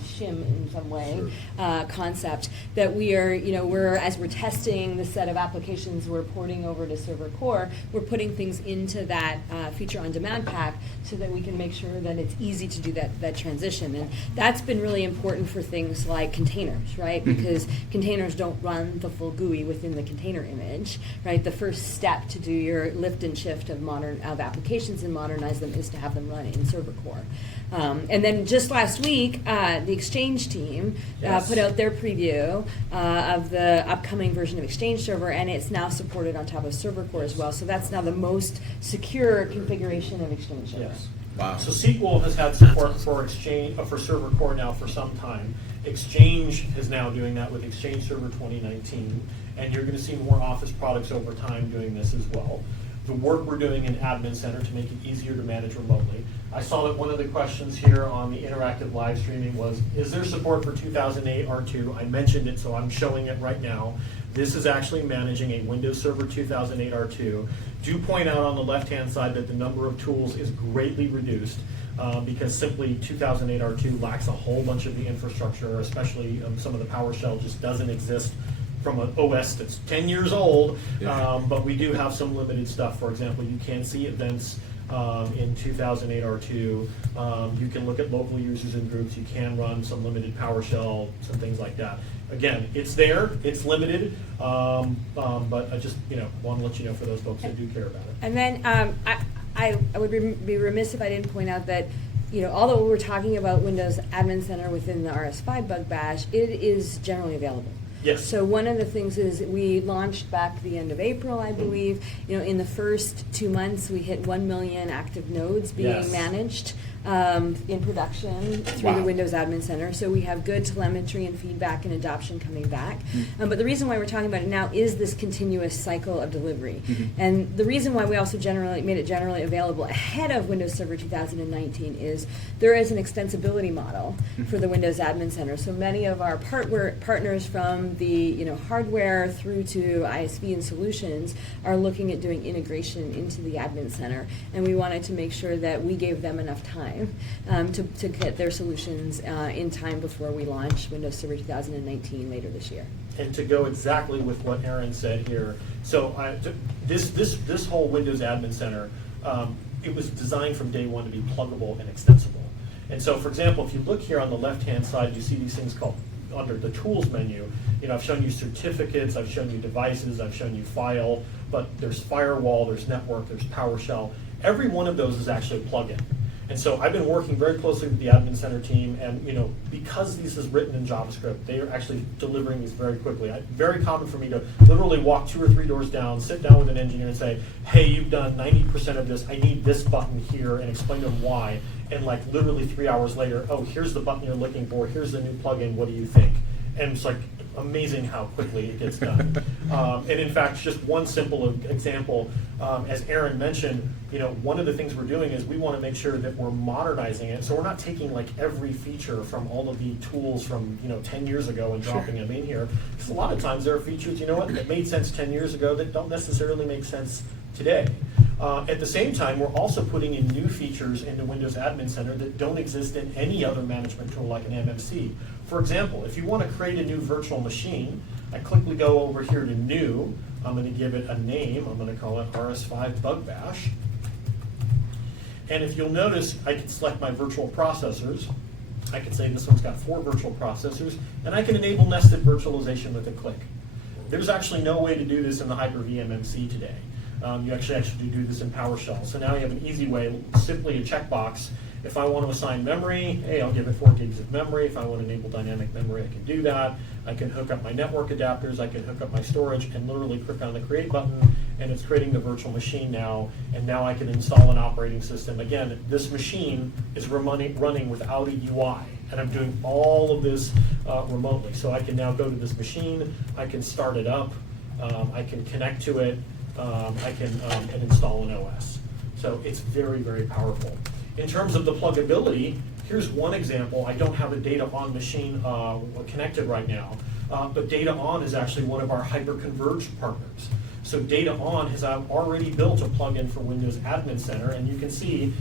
shim in some way, Sure. concept that as we're testing the set of applications we're porting over to server core, we're putting things into that feature on demand pack so that we can make sure that it's easy to do that transition. And that's been really important for things like containers, right? Because containers don't run the full GUI within the container image, right? The first step to do your lift and shift of applications and modernize them is to have them run in server core. And then just last week, the Exchange team put out their preview of the upcoming version of Exchange Server, and it's now supported on top of Server Core as well. So that's now the most secure configuration of Exchange Server. Yes. Wow. So SQL has had support for Exchange for Server Core now for some time. Exchange is now doing that with Exchange Server 2019, and you're going to see more Office products over time doing this as well. The work we're doing in Admin Center to make it easier to manage remotely. I saw that one of the questions here on the interactive live streaming was, is there support for 2008 R2? I mentioned it, so I'm showing it right now. This is actually managing a Windows Server 2008 R2. Do point out on the left-hand side that the number of tools is greatly reduced because simply 2008 R2 lacks a whole bunch of the infrastructure, especially some of the PowerShell just doesn't exist from an OS that's 10 years old, but we do have some limited stuff. For example, you can see events in 2008 R2. You can look at local users and groups. You can run some limited PowerShell, some things like that. Again, it's there. It's limited, but I just want to let you know for those folks that do care about it. And then I would be remiss if I didn't point out that although we're talking about Windows Admin Center within the RS5 Bug Bash, it is generally available. Yes. So one of the things is we launched back the end of April, I believe. In the first 2 months, we hit 1 million active nodes being managed in production through the Windows Admin Center. So we have good telemetry and feedback and adoption coming back. But the reason why we're talking about it now is this continuous cycle of delivery. And the reason why we also made it generally available ahead of Windows Server 2019 is there is an extensibility model for the Windows Admin Center. So many of our partners from the hardware through to ISV and solutions are looking at doing integration into the Admin Center, and we wanted to make sure that we gave them enough time to get their solutions in time before we launch Windows Server 2019 later this year. And to go exactly with what Aaron said here, so this whole Windows Admin Center, it was designed from day one to be pluggable and extensible. And so, for example, if you look here on the left-hand side, you see these things called under the tools menu, I've shown you certificates, I've shown you devices, I've shown you file, but there's firewall, there's network, there's PowerShell. Every one of those is actually a plugin. And so I've been working very closely with the admin center team, and because this is written in JavaScript, they are actually delivering these very quickly. Very common for me to literally walk 2 or 3 doors down, sit down with an engineer and say, hey, you've done 90% of this, I need this button here, and explain to them why. And like literally 3 hours later, oh, here's the button you're looking for, here's the new plugin, what do you think? And it's like amazing how quickly it gets done. And in fact, just one simple example, as Aaron mentioned, one of the things we're doing is we want to make sure that we're modernizing it. So we're not taking like every feature from all of the tools from 10 years ago and dropping them in here. Because a lot of times there are features, that made sense 10 years ago that don't necessarily make sense today. At the same time, we're also putting in new features into Windows Admin Center that don't exist in any other management tool like an MMC. For example, if you want to create a new virtual machine, I quickly go over here to New. I'm going to give it a name. I'm going to call it RS5 Bug Bash. And if you'll notice, I can select my virtual processors. I can say this one's got 4 virtual processors, and I can enable nested virtualization with a click. There's actually no way to do this in the Hyper-V MMC today. You actually do this in PowerShell. So now you have an easy way, simply a checkbox. If I want to assign memory, hey, I'll give it 4 gigs of memory. If I want to enable dynamic memory, I can do that. I can hook up my network adapters, I can hook up my storage, and literally click on the Create button, and it's creating the virtual machine now, and now I can install an operating system. Again, this machine is running without a UI, and I'm doing all of this remotely. So I can now go to this machine, I can start it up, I can connect to it, I can and install an OS. So it's very, very powerful. In terms of the pluggability, here's one example. I don't have a data on machine connected right now, but data on is actually one of our hyper-converged partners. So Data On has already built a plugin for Windows Admin Center, and you can see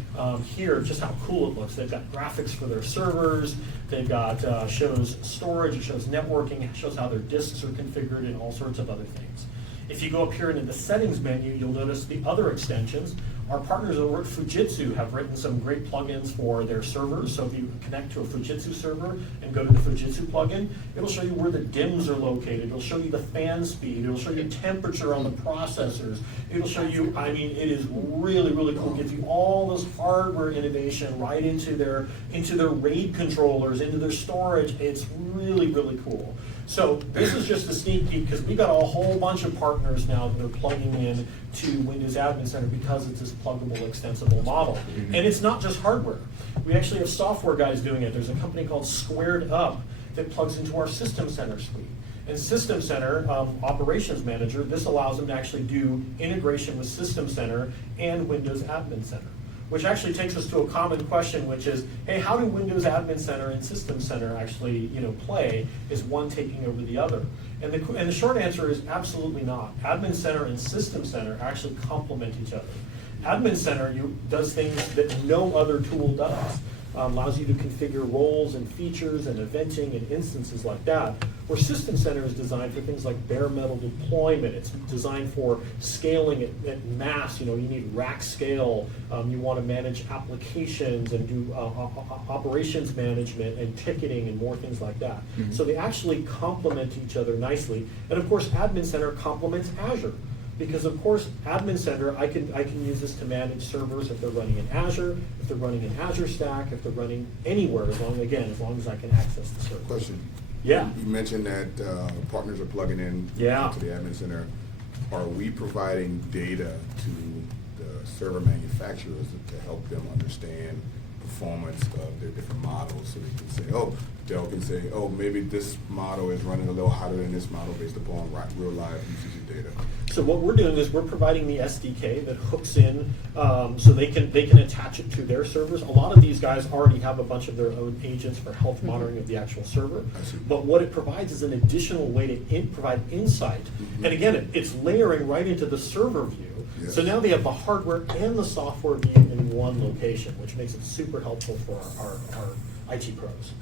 here just how cool it looks. They've got graphics for their servers, they've got shows storage, it shows networking, it shows how their disks are configured, and all sorts of other things. If you go up here into the settings menu, you'll notice the other extensions. Our partners over at Fujitsu have written some great plugins for their servers. So if you connect to a Fujitsu server and go to the Fujitsu plugin, it'll show you where the DIMMs are located. It'll show you the fan speed. It'll show you temperature on the processors. It'll show you, it is really, really cool. It gives you all this hardware innovation right into their RAID controllers, into their storage. It's really, really cool. So this is just a sneak peek because we got a whole bunch of partners now that are plugging in to Windows Admin Center because it's this pluggable, extensible model. And it's not just hardware. We actually have software guys doing it. There's a company called Squared Up that plugs into our System Center suite. And System Center Operations Manager, this allows them to actually do integration with System Center and Windows Admin Center, which actually takes us to a common question, which is, hey, how do Windows Admin Center and System Center actually play? Is one taking over the other? And the short answer is absolutely not. Admin Center and System Center actually complement each other. Admin Center does things that no other tool does. Allows you to configure roles and features and eventing and instances like that. Where System Center is designed for things like bare metal deployment. It's designed for scaling at mass. You need rack scale. You want to manage applications and do operations management and ticketing and more things like that. Mm-hmm. So they actually complement each other nicely. And of course, Admin Center complements Azure. Because of course, Admin Center, I can use this to manage servers if they're running in Azure, if they're running in Azure Stack, if they're running anywhere, as long as I can access the server. Question. Yeah. You mentioned that partners are plugging in to the Admin Center. Are we providing data to the server manufacturers to help them understand performance of their different models, so they can say, Dell can say, maybe this model is running a little hotter than this model based upon real live usage of data? So what we're doing is we're providing the SDK that hooks in, so they can attach it to their servers. A lot of these guys already have a bunch of their own agents for health monitoring of the actual server. But what it provides is an additional way to provide insight. Mm-hmm. And again, it's layering right into the server view. Yes. So now they have the hardware and the software view in one location, which makes it super helpful for our IT pros.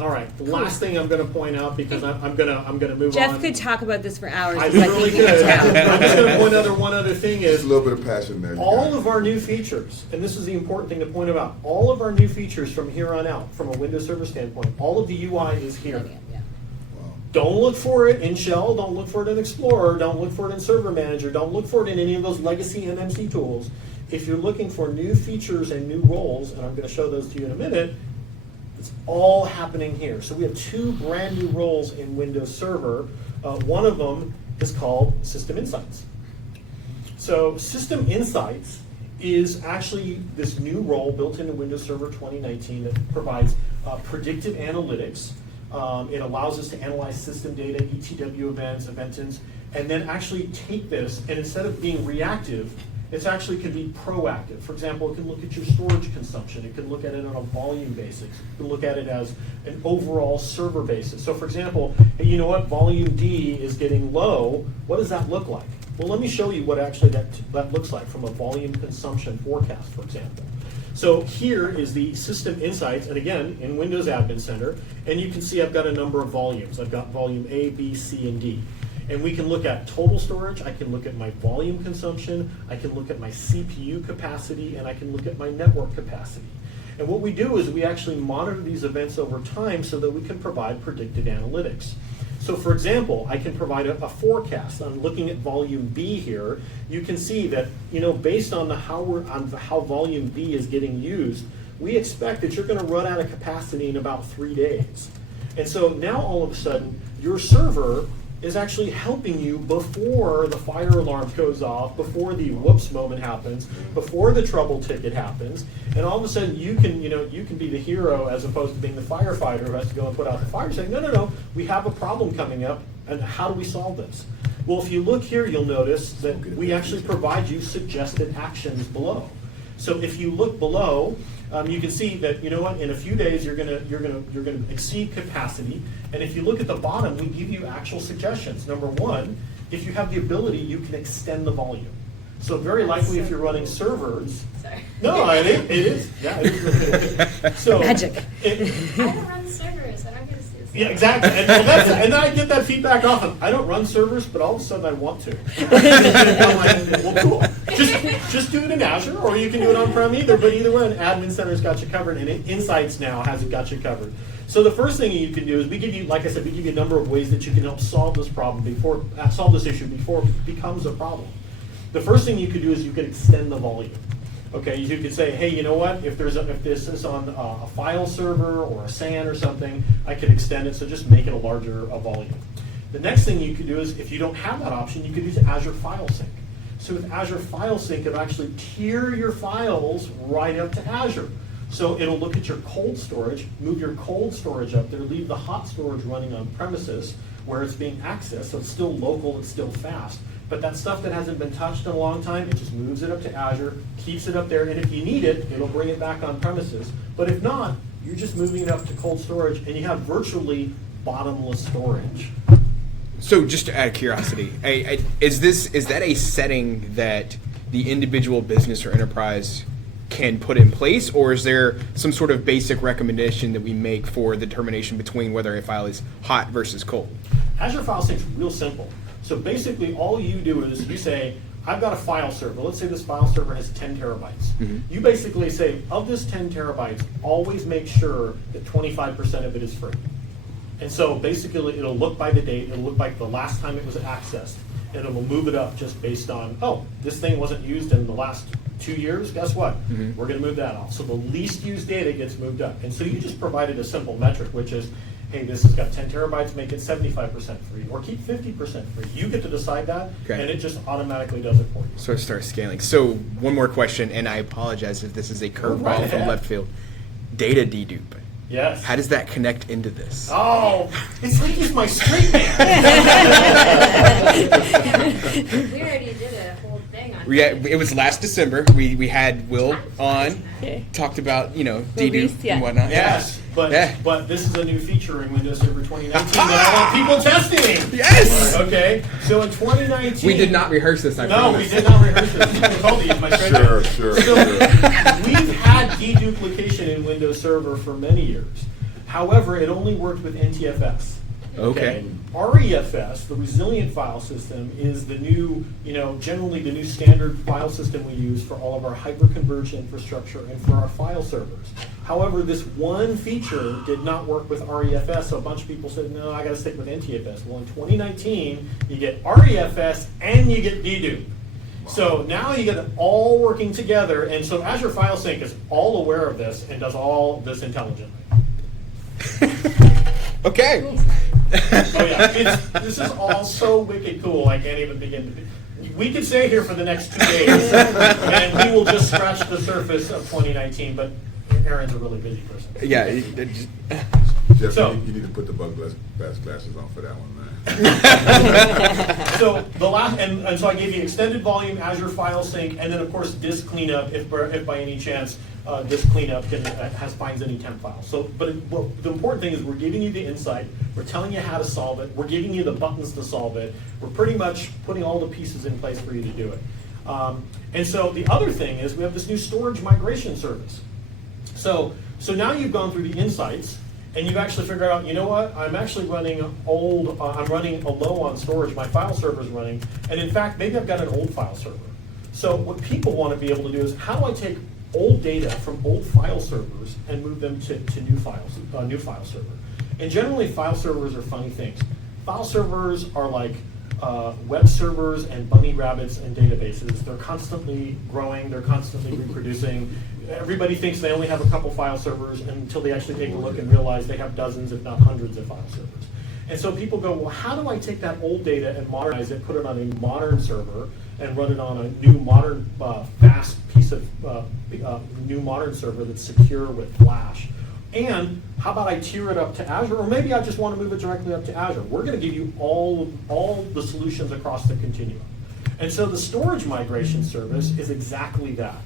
All right. The last thing I'm going to point out, because I'm going to move Jeff on. could talk about this for hours. I because really think he could. can tell. I'm just going to point out one other thing There's is a little bit of passion there. all of our new features, and this is the important thing to point out, all of our new features from here on out, from a Windows Server standpoint, all of the UI is here. Yeah. Don't look for it in Shell, don't look for it in Explorer, don't look for it in Server Manager, don't look for it in any of those legacy MMC tools. If you're looking for new features and new roles, and I'm going to show those to you in a minute, it's all happening here. So we have 2 brand new roles in Windows Server. One of them is called System Insights. So System Insights is actually this new role built into Windows Server 2019 that provides predictive analytics. It allows us to analyze system data, ETW events, eventins, and then actually take this, and instead of being reactive, it actually can be proactive. For example, it can look at your storage consumption. It can look at it on a volume basis. It can look at it as an overall server basis. So for example, hey, you know what, volume D is getting low. What does that look like? Well, let me show you what actually that looks like from a volume consumption forecast, for example. So here is the System Insights, and again, in Windows Admin Center, and you can see I've got a number of volumes. I've got volume A, B, C, and D. And we can look at total storage, I can look at my volume consumption, I can look at my CPU capacity, and I can look at my network capacity. And what we do is we actually monitor these events over time so that we can provide predictive analytics. So for example, I can provide a forecast. I'm looking at volume B here. You can see that, based on how volume B is getting used, we expect that you're going to run out of capacity in about 3 days. And so now all of a sudden, your server is actually helping you before the fire alarm goes off, before the whoops moment happens, before the trouble ticket happens, and all of a sudden you can be the hero as opposed to being the firefighter who has to go and put out the fire, saying, no, we have a problem coming up, and how do we solve this? Well, if you look here, you'll notice that we actually provide you suggested actions below. So if you look below, you can see that, in a few days you're gonna exceed capacity. And if you look at the bottom, we give you actual suggestions. Number one, if you have the ability, you can extend the volume. So very likely if you're running servers. Sorry. No, it is. Yeah, it is really good. So Magic. I don't run servers. I don't get to see this. Yeah, exactly. And I get that feedback often. I don't run servers, but all of a sudden I want to. I'm like, well, cool. Just do it in Azure, or you can do it on-prem either. But either way, Admin Center's got you covered, and Insights now has it got you covered. So the first thing you can do is we give you, like I said, we give you a number of ways that you can help solve this problem solve this issue before it becomes a problem. The first thing you could do is you could extend the volume. Okay, you could say, hey, you know what? If this is on a file server or a SAN or something, I could extend it. So just make it a larger volume. The next thing you could do is, if you don't have that option, you could use Azure File Sync. So with Azure File Sync, it'll actually tier your files right up to Azure. So it'll look at your cold storage, move your cold storage up there, leave the hot storage running on premises where it's being accessed. So it's still local, it's still fast. But that stuff that hasn't been touched in a long time, it just moves it up to Azure, keeps it up there, and if you need it, it'll bring it back on premises. But if not, you're just moving it up to cold storage, and you have virtually bottomless storage. So just out of curiosity, is that a setting that the individual business or enterprise can put in place, or is there some sort of basic recommendation that we make for the determination between whether a file is hot versus cold? Azure File Sync is real simple. So basically all you do is you say, I've got a file server. Let's say this file server has 10 terabytes. Mm-hmm. You basically say, of this 10 terabytes, always make sure that 25% of it is free. And so basically it'll look by the date, it'll look like the last time it was accessed, and it will move it up just based on, oh, this thing wasn't used in the last 2 years, guess what? Mm-hmm. We're gonna move that off. So the least used data gets moved up. And so you just provided a simple metric, which is, hey, this has got 10 terabytes, make it 75% free, or keep 50% free. You get to decide that, okay, and it just automatically does it for you. So it starts scaling. So one more question, and I apologize if this is a curveball from left field. Data dedupe. Yes. How does that connect into this? Oh, it's like he's my straight man. We already did a whole thing on It was last December. We had Will on, talked about, dedupe and whatnot. Yes, but this is a new feature in Windows Server 2019 that I want people testing. Yes. Okay, so in 2019. We did not rehearse this, I promise. No, we did not rehearse this. I told you, my straight man. Sure. So we've had deduplication in Windows Server for many years. However, it only worked with NTFS. Okay. REFS, the resilient file system, is the new, generally the new standard file system we use for all of our hyperconverged infrastructure and for our file servers. However, this one feature did not work with REFS, so a bunch of people said, no, I got to stick with NTFS. Well, in 2019, you get REFS and you get dedupe. So now you get it all working together, and so Azure File Sync is all aware of this and does all this intelligently. Okay. Oh yeah, this is all so wicked cool. I can't even begin to. We could stay here for the next 2 days, and we will just scratch the surface of 2019. But Aaron's a really busy person. Yeah. Jeff, So- you need to put the Bug Bash glasses on for that one, man. So the last, and so I gave you extended volume, Azure File Sync, and then of course disk cleanup if by any chance disk cleanup finds any temp files. So, well, the important thing is we're giving you the insight, we're telling you how to solve it, we're giving you the buttons to solve it, we're pretty much putting all the pieces in place for you to do it. And so the other thing is we have this new storage migration service. So now you've gone through the insights, and you've actually figured out, you know what, I'm actually running I'm running a low on storage, my file server is running, and in fact, maybe I've got an old file server. So what people want to be able to do is, how do I take old data from old file servers and move them to new file server? And generally, file servers are funny things. File servers are like web servers and bunny rabbits and databases. They're constantly growing, they're constantly reproducing. Everybody thinks they only have a couple file servers until they actually take a look and realize they have dozens, if not hundreds of file servers. And so people go, well, how do I take that old data and modernize it, put it on a modern server, and run it on a new modern, fast piece of new modern server that's secure with Flash? And how about I tier it up to Azure, or maybe I just want to move it directly up to Azure. We're going to give you all the solutions across the continuum. And so the storage migration service is exactly that.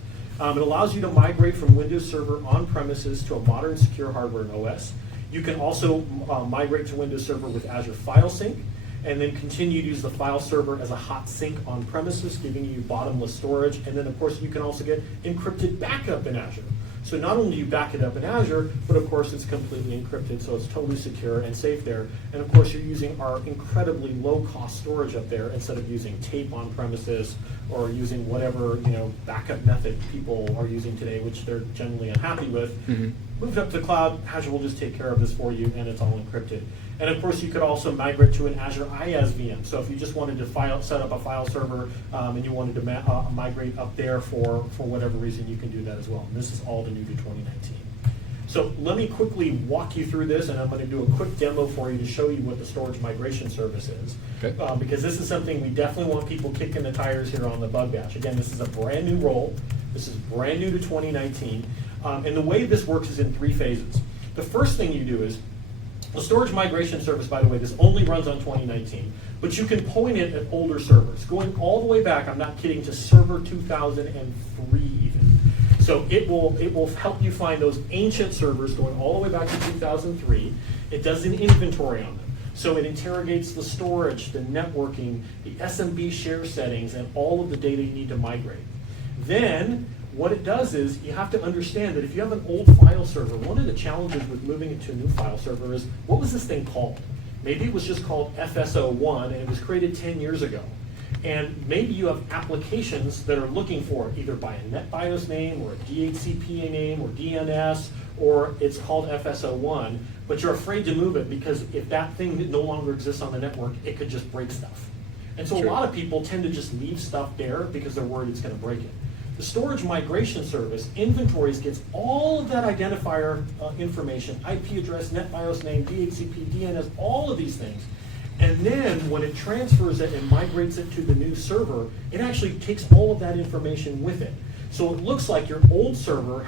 It allows you to migrate from Windows Server on-premises to a modern secure hardware and OS. You can also migrate to Windows Server with Azure File Sync, and then continue to use the file server as a hot sync on premises, giving you bottomless storage. And then, of course, you can also get encrypted backup in Azure. So not only do you back it up in Azure, but of course it's completely encrypted, so it's totally secure and safe there. And of course you're using our incredibly low-cost storage up there instead of using tape on premises or using whatever backup method people are using today, which they're generally unhappy with. Mm-hmm. Moved up to the cloud, Azure will just take care of this for you, and it's all encrypted. And of course, you could also migrate to an Azure IaaS VM. So if you just wanted to set up a file server and you wanted to migrate up there for whatever reason, you can do that as well. And this is all the new to 2019. So let me quickly walk you through this, and I'm going to do a quick demo for you to show you what the storage migration service is. Okay. Because this is something we definitely want people kicking the tires here on the Bug Bash. Again, this is a brand new role. This is brand new to 2019. And the way this works is in 3 phases. The first thing you do is, the storage migration service, by the way, this only runs on 2019, but you can point it at older servers, going all the way back, I'm not kidding, to server 2003 even. So it will help you find those ancient servers going all the way back to 2003. It does an inventory on them. So it interrogates the storage, the networking, the SMB share settings, and all of the data you need to migrate. Then, what it does is, you have to understand that if you have an old file server, one of the challenges with moving it to a new file server is, what was this thing called? Maybe it was just called FS01, and it was created 10 years ago. And maybe you have applications that are looking for it, either by a NetBIOS name, or a DHCP name, or DNS, or it's called FS01, but you're afraid to move it because if that thing no longer exists on the network, it could just break stuff. And so Sure. a lot of people tend to just leave stuff there because they're worried it's going to break it. The storage migration service inventories gets all of that identifier information, IP address, NetBIOS name, DHCP, DNS, all of these things. And then when it transfers it and migrates it to the new server, it actually takes all of that information with it. So it looks like your old server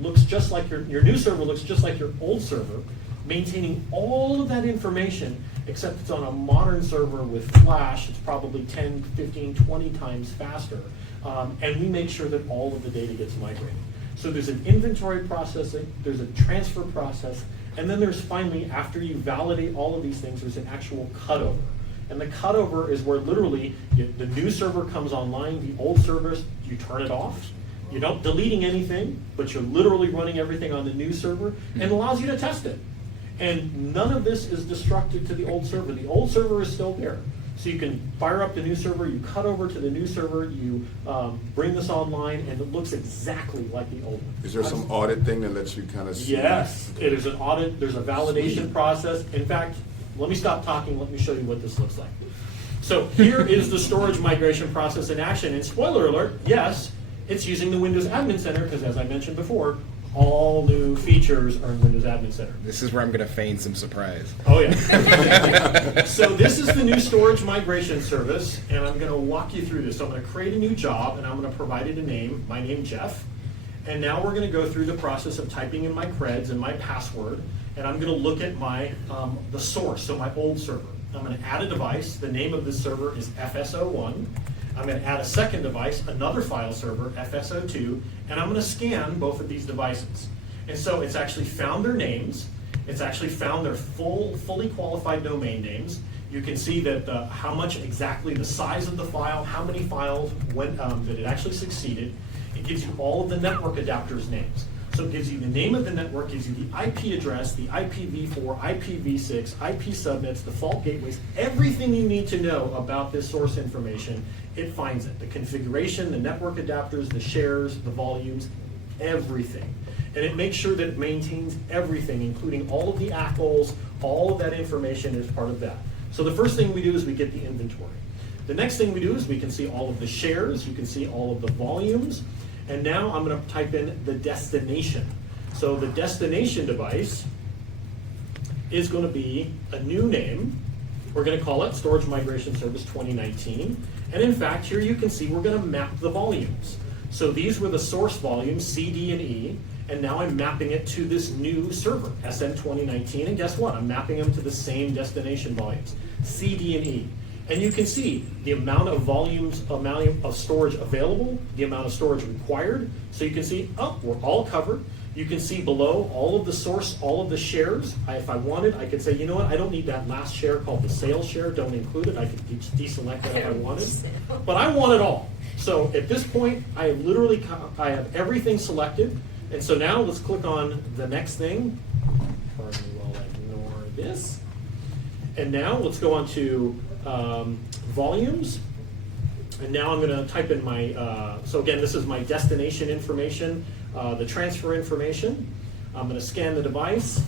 looks just like your new server looks just like your old server, maintaining all of that information, except it's on a modern server with Flash. It's probably 10, 15, 20 times faster. And we make sure that all of the data gets migrated. So there's an inventory processing, there's a transfer process, and then there's finally, after you validate all of these things, there's an actual cutover. And the cutover is where literally the new server comes online, the old servers, you turn it off, You're not deleting anything, but you're literally running everything on the new server, and allows you to test it. And none of this is destructive to the old server. The old server is still there. So you can fire up the new server, you cut over to the new server, you bring this online, and it looks exactly like the old one. Is there some audit thing that lets you kind of see? Yes, it is an audit, there's a validation process. In fact, let me stop talking, let me show you what this looks like. So here is the storage migration process in action, and spoiler alert, yes, it's using the Windows Admin Center, because as I mentioned before, all new features are in Windows Admin Center. This is where I'm going to feign some surprise. Oh yeah. So this is the new storage migration service, and I'm going to walk you through this. So I'm going to create a new job, and I'm going to provide it a name, my name Jeff. And now we're going to go through the process of typing in my creds and my password, and I'm going to look at my the source, so my old server. I'm going to add a device. The name of this server is FSO1. I'm going to add a second device, another file server, FSO2, and I'm going to scan both of these devices. And so it's actually found their names. It's actually found their fully qualified domain names. You can see that how much exactly the size of the file, how many files went, that it actually succeeded. It gives you all of the network adapters names. So it gives you the name of the network, gives you the IP address, the IPv4, IPv6, IP subnets, the fault gateways, everything you need to know about this source information, it finds it. The configuration, the network adapters, the shares, the volumes, everything. And it makes sure that it maintains everything, including all of the ACLs, all of that information is part of that. So the first thing we do is we get the inventory. The next thing we do is we can see all of the shares, you can see all of the volumes, and now I'm going to type in the destination. So the destination device is going to be a new name. We're going to call it Storage Migration Service 2019. And in fact, here you can see we're going to map the volumes. So these were the source volumes, C, D, and E, and now I'm mapping it to this new server, SM 2019, and guess what? I'm mapping them to the same destination volumes, C, D, and E. And you can see the amount of volumes, amount of storage available, the amount of storage required. So you can see, oh, we're all covered. You can see below all of the source, all of the shares. If I wanted, I could say, you know what, I don't need that last share called the sales share, don't include it. I could deselect that if I wanted. But I want it all. So at this point, I have literally, I have everything selected. And so now let's click on the next thing. Pardon me while I ignore this. And now let's go on to volumes. And now I'm going to type in my, so again, this is my destination information, the transfer information. I'm going to scan the device.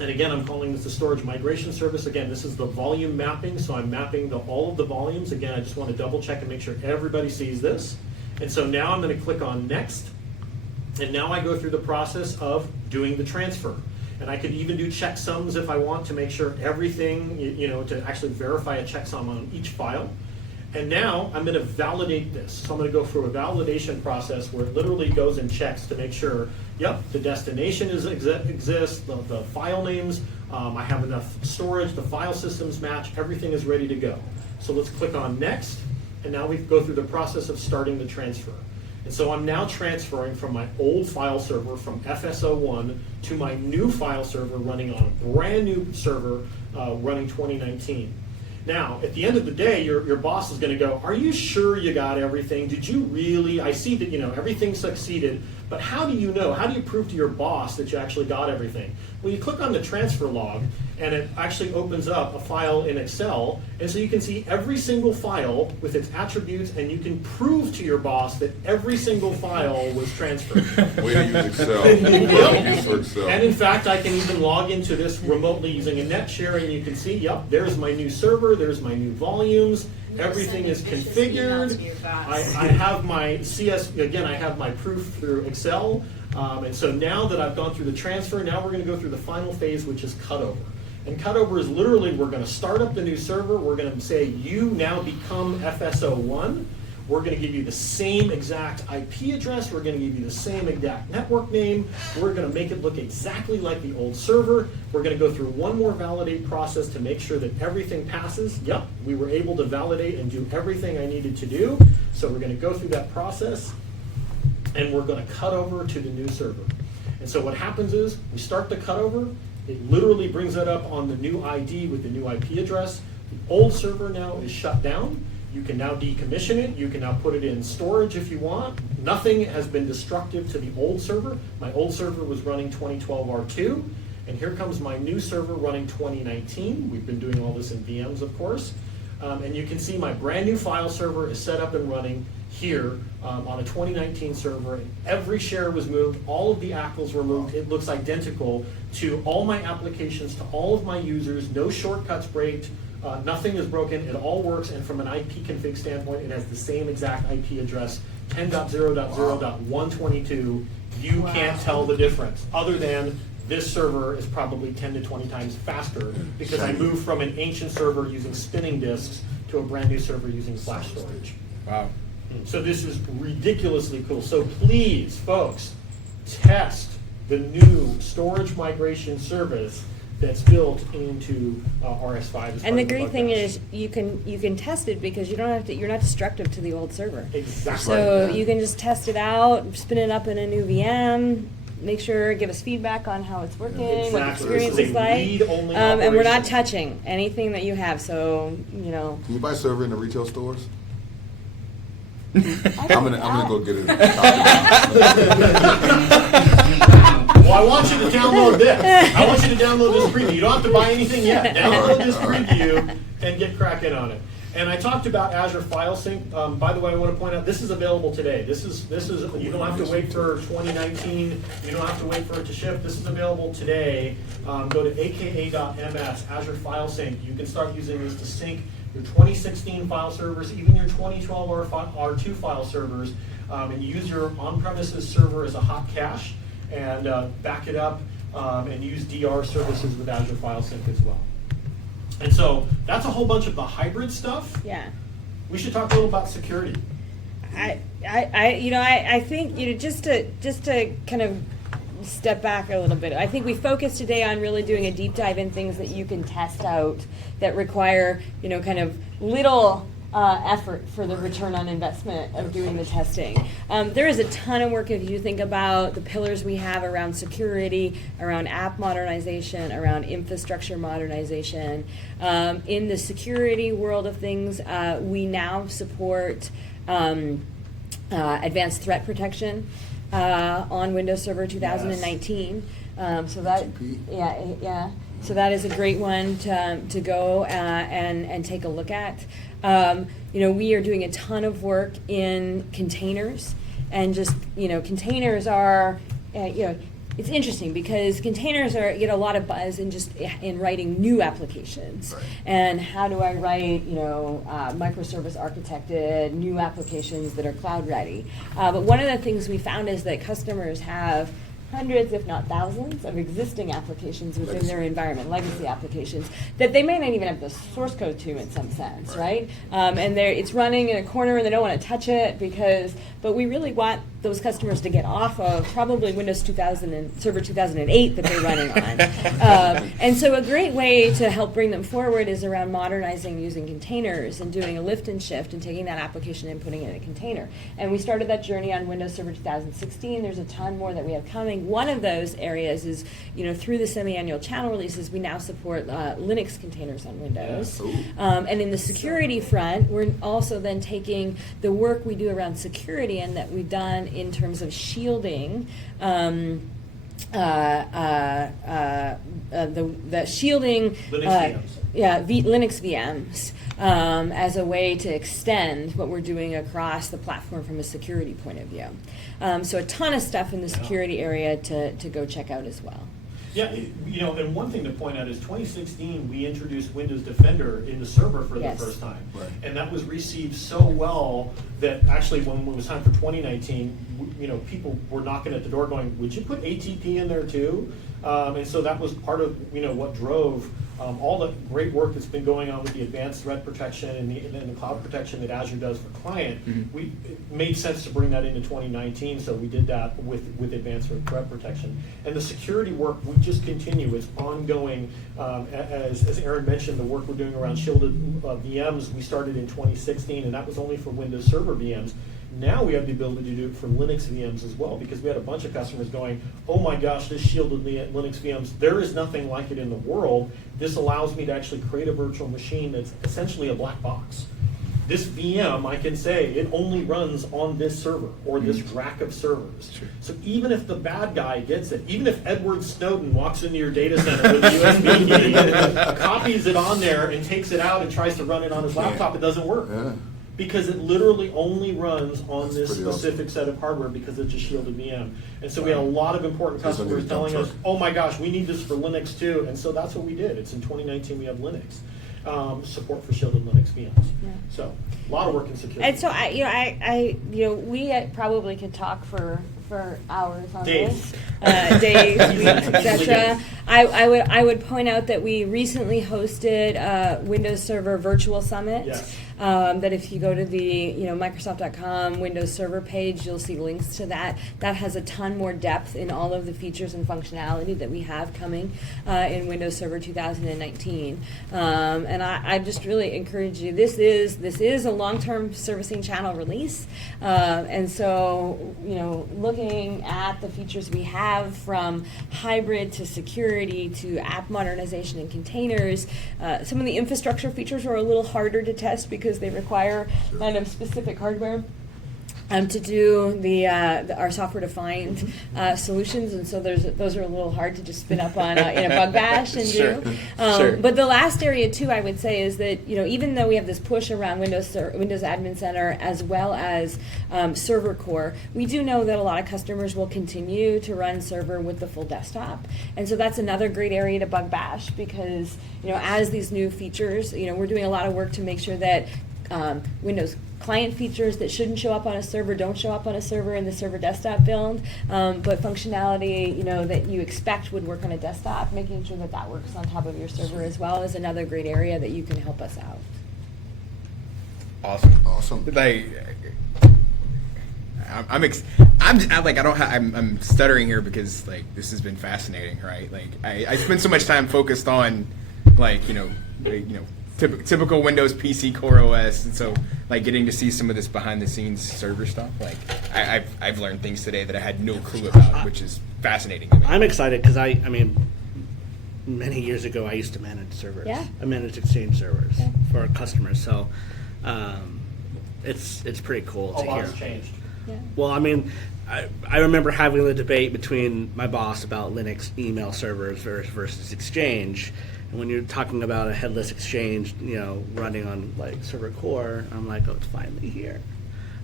And again, I'm calling this the storage migration service. Again, this is the volume mapping, so I'm mapping all of the volumes. Again, I just want to double check and make sure everybody sees this. And so now I'm going to click on next. And now I go through the process of doing the transfer. And I could even do checksums if I want to make sure everything, you know, to actually verify a checksum on each file. And now I'm going to validate this. So I'm going to go through a validation process where it literally goes and checks to make sure, yep, the destination exists, the file names, I have enough storage, the file systems match, everything is ready to go. So let's click on next, and now we go through the process of starting the transfer. And so I'm now transferring from my old file server from FSO1 to my new file server running on a brand new server running 2019. Now, at the end of the day, your boss is going to go, are you sure you got everything? Did you really? I see that, you know, everything succeeded, but how do you know? How do you prove to your boss that you actually got everything? Well, you click on the transfer log, and it actually opens up a file in Excel, and so you can see every single file with its attributes, and you can prove to your boss that every single file was transferred. Way to use Excel. Way to use Excel. And in fact, I can even log into this remotely using a net share, and you can see, yep, there's my new server, there's my new volumes, everything is configured. I have my CS, again, I have my proof through Excel. And so now that I've gone through the transfer, now we're going to go through the final phase, which is cutover. And cutover is literally, we're going to start up the new server. We're going to say, you now become FSO1. We're going to give you the same exact IP address. We're going to give you the same exact network name. We're going to make it look exactly like the old server. We're going to go through one more validate process to make sure that everything passes. Yep, we were able to validate and do everything I needed to do. So we're going to go through that process, and we're going to cut over to the new server. And so what happens is we start the cutover. It literally brings that up on the new ID with the new IP address. The old server now is shut down. You can now decommission it. You can now put it in storage if you want. Nothing has been destructive to the old server. My old server was running 2012 R2, and here comes my new server running 2019. We've been doing all this in VMs, of course. And you can see my brand new file server is set up and running here on a 2019 server. And every share was moved, all of the ACLs were moved. It looks identical to all my applications, to all of my users, no shortcuts breaked, nothing is broken, it all works, and from an IP config standpoint, it has the same exact IP address, 10.0.0.122. You can't tell the difference, other than this server is probably 10 to 20 times faster because I moved from an ancient server using spinning disks to a brand new server using flash storage. Wow. So this is ridiculously cool. So please, folks, test the new storage migration service that's built into RS5. And the great thing is you can test it because you don't have to. You're not destructive to the old server. Exactly. So you can just test it out, spin it up in a new VM. Make sure, give us feedback on how it's working, what the Exactly. experience This is is a like. read-only And we're not operation. touching anything that you have, so, you know. Can you buy server in the retail stores? I'm gonna go get it. Well, I want you to download this. I want you to download this preview. You don't have to buy anything yet. Download this preview and get cracking on it. And I talked about Azure File Sync. By the way, I want to point out this is available today. This is you don't have to wait for 2019. You don't have to wait for it to ship. This is available today. Go to aka.ms Azure File Sync. You can start using this to sync your 2016 file servers, even your 2012 R2 file servers, and use your on-premises server as a hot cache and back it up and use DR services with Azure File Sync as well. And so that's a whole bunch of the hybrid stuff. Yeah. We should talk a little about security. I think, just to kind of step back a little bit, I think we focused today on really doing a deep dive in things that you can test out that require, kind of little effort for the return on investment of doing the testing. There is a ton of work if you think about the pillars we have around security, around app modernization, around infrastructure modernization. In the security world of things, we now support advanced threat protection on Windows Server 2019. So that, yeah. So that is a great one to go and take a look at. We are doing a ton of work in containers, and just containers are it's interesting because containers get a lot of buzz in writing new applications. Right. And how do I write microservice architected new applications that are cloud ready? But one of the things we found is that customers have hundreds, if not thousands, of existing applications within their environment, legacy applications, that they may not even have the source code to in some sense, right? And it's running in a corner and they don't want to touch it but we really want those customers to get off of probably Windows 2000 and Server 2008 that they're running on. And so a great way to help bring them forward is around modernizing using containers and doing a lift and shift and taking that application and putting it in a container. And we started that journey on Windows Server 2016. There's a ton more that we have coming. One of those areas is, through the semi-annual channel releases, we now support Linux containers on Windows. And in the security front, we're also then taking the work we do around security and that we've done in terms of shielding the shielding Linux VMs. Linux VMs as a way to extend what we're doing across the platform from a security point of view. So a ton of stuff in the security area to go check out as well. Yeah, and one thing to point out is 2016, we introduced Windows Defender in the server for the first time. Right. And that was received so well that actually when it was time for 2019, people were knocking at the door going, would you put ATP in there too? And so that was part of, what drove all the great work that's been going on with the advanced threat protection and the cloud protection that Azure does for client. Mm-hmm. It made sense to bring that into 2019, so we did that with advanced threat protection. And the security work, we just continue. It's ongoing. As Aaron mentioned, the work we're doing around shielded VMs, we started in 2016, and that was only for Windows Server VMs. Now we have the ability to do it for Linux VMs as well, because we had a bunch of customers going, oh my gosh, this shielded Linux VMs, there is nothing like it in the world. This allows me to actually create a virtual machine that's essentially a black box. this VM, I can say it only runs on this server or this rack of servers. Sure. So even if the bad guy gets it, even if Edward Snowden walks into your data center with a USB key and copies it on there and takes it out and tries to run it on his laptop, it doesn't work. Yeah. Because it literally only runs on That's this pretty specific awesome. set of hardware because it's a shielded VM. And so we had a lot of important That's under customers the dump telling us, truck. oh my gosh, we need this for Linux too. And so that's what we did. It's in 2019 we have Linux. Support for shielded Linux VMs. Yeah. So a lot of work in security. And so we probably could talk for hours on Days. this, days, weeks, Easily etc. days. I would point out that we recently hosted Windows Server Virtual Summit. Yes. That if you go to the Microsoft.com Windows Server page, you'll see links to that. That has a ton more depth in all of the features and functionality that we have coming in Windows Server 2019. And I just really encourage you. This is a long-term servicing channel release, and so looking at the features we have from hybrid to security to app modernization and containers. Some of the infrastructure features are a little harder to test because they require kind of specific hardware to do our software-defined solutions, and so those are a little hard to just spin up on in a bug bash and Sure. do. Sure. But the last area too, I would say, is that even though we have this push around Windows Admin Center as well as Server Core, we do know that a lot of customers will continue to run server with the full desktop, and so that's another great area to bug bash because as these new features, we're doing a lot of work to make sure that Windows client features that shouldn't show up on a server don't show up on a server in the server desktop build, but functionality that you expect would work on a desktop, making sure that works on top of your server as well is another great area that you can help us out. Awesome. Like, I'm stuttering here because like this has been fascinating, right? Like I spend so much time focused on typical Windows PC Core OS, and so like getting to see some of this behind the scenes server stuff, like I've learned things today that I had no clue about, which is fascinating to me. I'm excited because I mean, many years ago I used to manage servers. Yeah. I managed Exchange servers Yeah. for our customers, so it's pretty cool A to lot hear. has changed. Yeah. Well, I mean, I remember having the debate between my boss about Linux email servers versus Exchange. And when you're talking about a headless Exchange, running on like server core, I'm like, oh, it's finally here.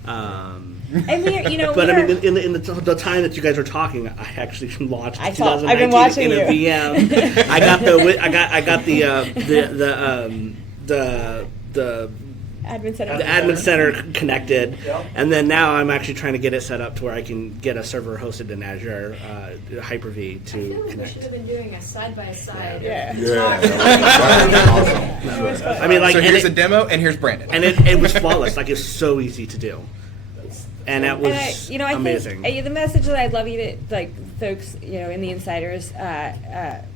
And But I mean, in the time that you guys were talking, I actually launched I've 2019 been watching in a you. VM. I got the Admin Center. the admin center connected, Yep. and then now I'm actually trying to get it set up to where I can get a server hosted in Azure Hyper-V I to feel like we connect. should have been doing a side-by-side. Yeah. Yeah, that was awesome. I mean, like, so and here's it- a demo, and here's Brandon. and it was flawless. Like, it's so easy to do, and that was And I amazing. think the message that I'd love you to, like, folks, in the insiders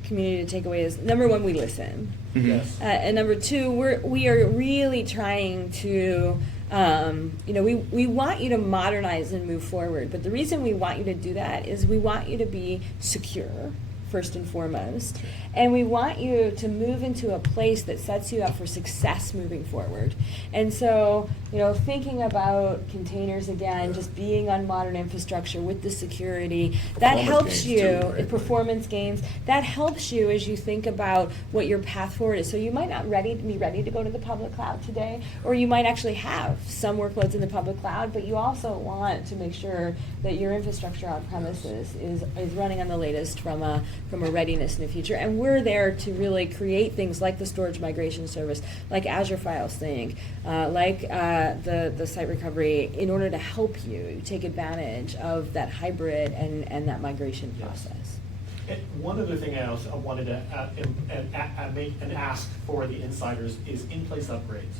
community to take away is, number one, we listen. Yes. And number two, we are really trying to, we want you to modernize and move forward. But the reason we want you to do that is we want you to be secure, first and foremost. And we want you to move into a place that sets you up for success moving forward. And so, thinking about containers again, just being on modern infrastructure with the security, that Performance helps gains you, too, right? performance gains, that helps you as you think about what your path forward is. So you might not be ready to go to the public cloud today, or you might actually have some workloads in the public cloud, but you also want to make sure that your infrastructure on premises is running on the latest from a readiness in the future. And we're there to really create things like the storage migration service, like Azure File Sync, like the site recovery, in order to help you take advantage of that hybrid and that migration process. And one other thing I also wanted to make and ask for the insiders is in-place upgrades.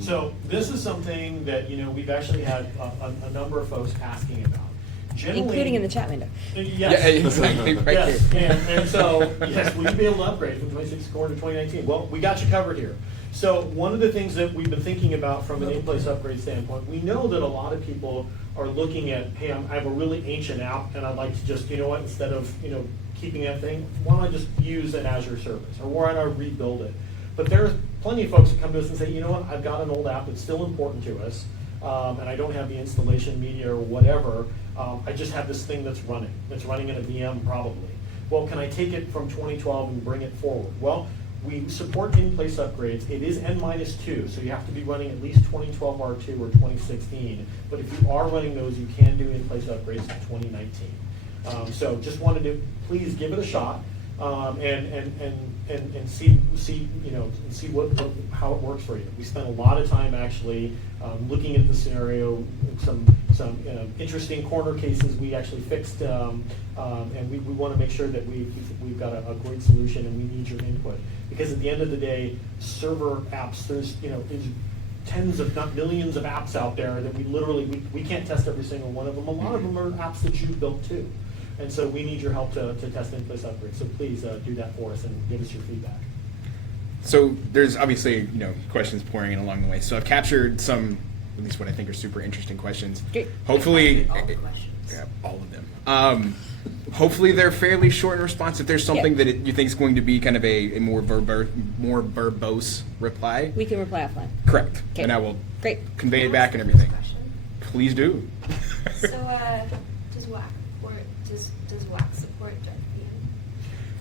So this is something that we've actually had a number of folks asking about. Generally, Including in the chat window. Yes. Yeah, exactly, right Yes, here. and so, yes, will you be able to upgrade from 26 core to 2019? Well, we got you covered here. So one of the things that we've been thinking about from an in-place upgrade standpoint, we know that a lot of people are looking at, hey, I have a really ancient app, and I'd like to just, instead of, keeping that thing, why don't I just use an Azure service, or why don't I rebuild it? But there's plenty of folks that come to us and say, you know what, I've got an old app that's still important to us, and I don't have the installation media or whatever. I just have this thing that's running in a VM probably. Well, can I take it from 2012 and bring it forward? Well, we support in-place upgrades. It is N-2, so you have to be running at least 2012 R2 or 2016. But if you are running those, you can do in-place upgrades in 2019. So just wanted to please give it a shot and see how it works for you. We spent a lot of time actually looking at the scenario, some interesting corner cases we actually fixed, and we want to make sure that we've got a great solution, and we need your input, because at the end of the day, server apps, there's tens if not millions of apps out there that we can't test every single one of them. A lot of them are apps that you've built too. And so we need your help to test in-place upgrades. So please do that for us and give us your feedback. So there's obviously questions pouring in along the way. So I've captured some, at least what I think are super interesting questions. Great. Hopefully, All the questions. yeah, all of them. Hopefully they're fairly short and responsive. If there's something that you think is going to be kind of a more verbose reply, We can reply offline. correct, Okay. and I will Great. convey it Can I back ask and the first everything. question? Please do. So, does WAC support dark theme?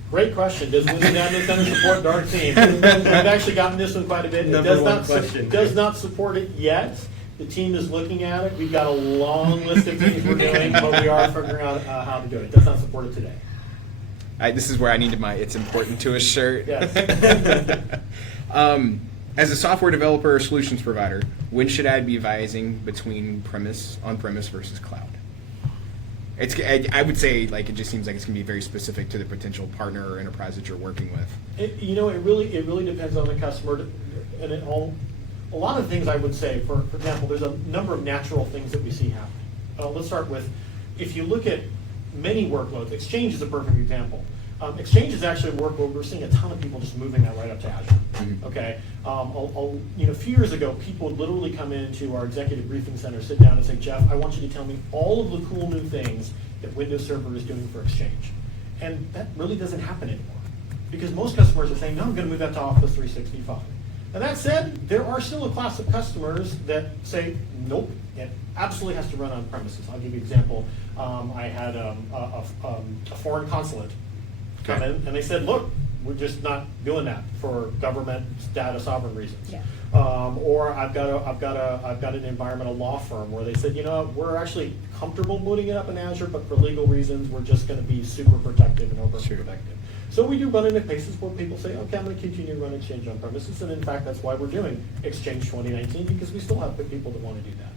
Great question. Does Windows Admin Center support Dark Theme? We've actually gotten this one quite a bit. It Number one question. does not support it yet. The team is looking at it. We've got a long list of things we're doing, but we are figuring out how to do it. It does not support it today. This is where I needed my "It's important to us" shirt. Yes. As a software developer or solutions provider, when should I be advising between on-premise versus cloud? I would say it just seems like it's going to be very specific to the potential partner or enterprise that you're working with. It really depends on the customer, and a lot of things I would say. For example, there's a number of natural things that we see happening. Let's start with, if you look at many workloads, Exchange is a perfect example. Exchange is actually a workload we're seeing a ton of people just moving that right up to Azure. Mhm. Okay, a few years ago, people would literally come into our executive briefing center, sit down, and say, "Jeff, I want you to tell me all of the cool new things that Windows Server is doing for Exchange," and that really doesn't happen anymore, because most customers are saying, "No, I'm going to move that to Office 365." And that said, there are still a class of customers that say, "Nope, it absolutely has to run on premises." I'll give you an example. I had a foreign consulate come in, and they said, "Look, we're just not doing that for government data sovereign reasons." Yeah. Or I've got an environmental law firm where they said, we're actually comfortable booting it up in Azure, but for legal reasons, we're just going to be super protective and overprotective. So we do run into cases where people say, "Okay, I'm going to continue to run Exchange on premises," and in fact, that's why we're doing Exchange 2019, because we still have people that want to do that.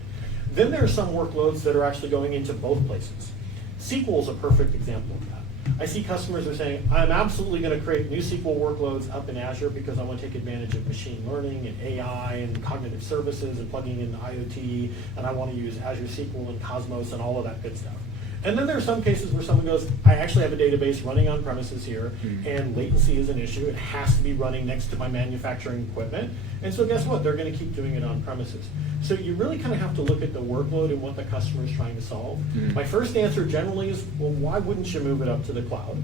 Then there are some workloads that are actually going into both places. SQL is a perfect example of that. I see customers are saying, "I'm absolutely going to create new SQL workloads up in Azure because I want to take advantage of machine learning and AI and cognitive services and plugging in IoT, and I want to use Azure SQL and Cosmos and all of that good stuff." And then there are some cases where someone goes, "I actually have a database running on premises here, and latency is an issue. It has to be running next to my manufacturing equipment." And so guess what? They're going to keep doing it on premises. So you really kind of have to look at the workload and what the customer is trying to solve. My first answer generally is, well, why wouldn't you move it up to the cloud?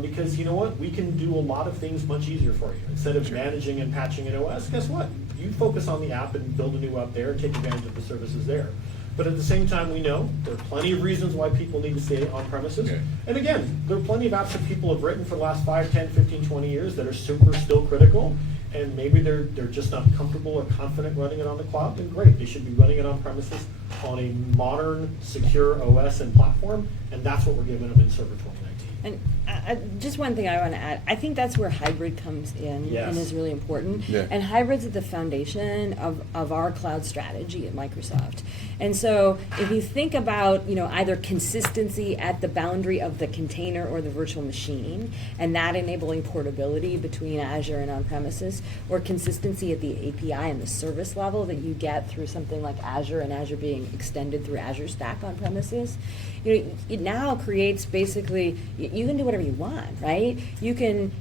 Because you know what? We can do a lot of things much easier for you. Instead of managing and patching an OS, guess what? You focus on the app and build a new app there and take advantage of the services there. But at the same time, we know there are plenty of reasons why people need to stay on premises. Okay. And again, there are plenty of apps that people have written for the last 5, 10, 15, 20 years that are super still critical, and maybe they're just not comfortable or confident running it on the cloud. Then great, they should be running it on premises on a modern, secure OS and platform, and that's what we're giving them in Server 2019. And just one thing I want to add, I think that's where hybrid comes in and is really important. Yeah. And hybrid's at the foundation of our cloud strategy at Microsoft. And so if you think about, either consistency at the boundary of the container or the virtual machine, and that enabling portability between Azure and on-premises, or consistency at the API and the service level that you get through something like Azure, and Azure being extended through Azure Stack on premises, it now creates basically, you can do whatever you want, right? You can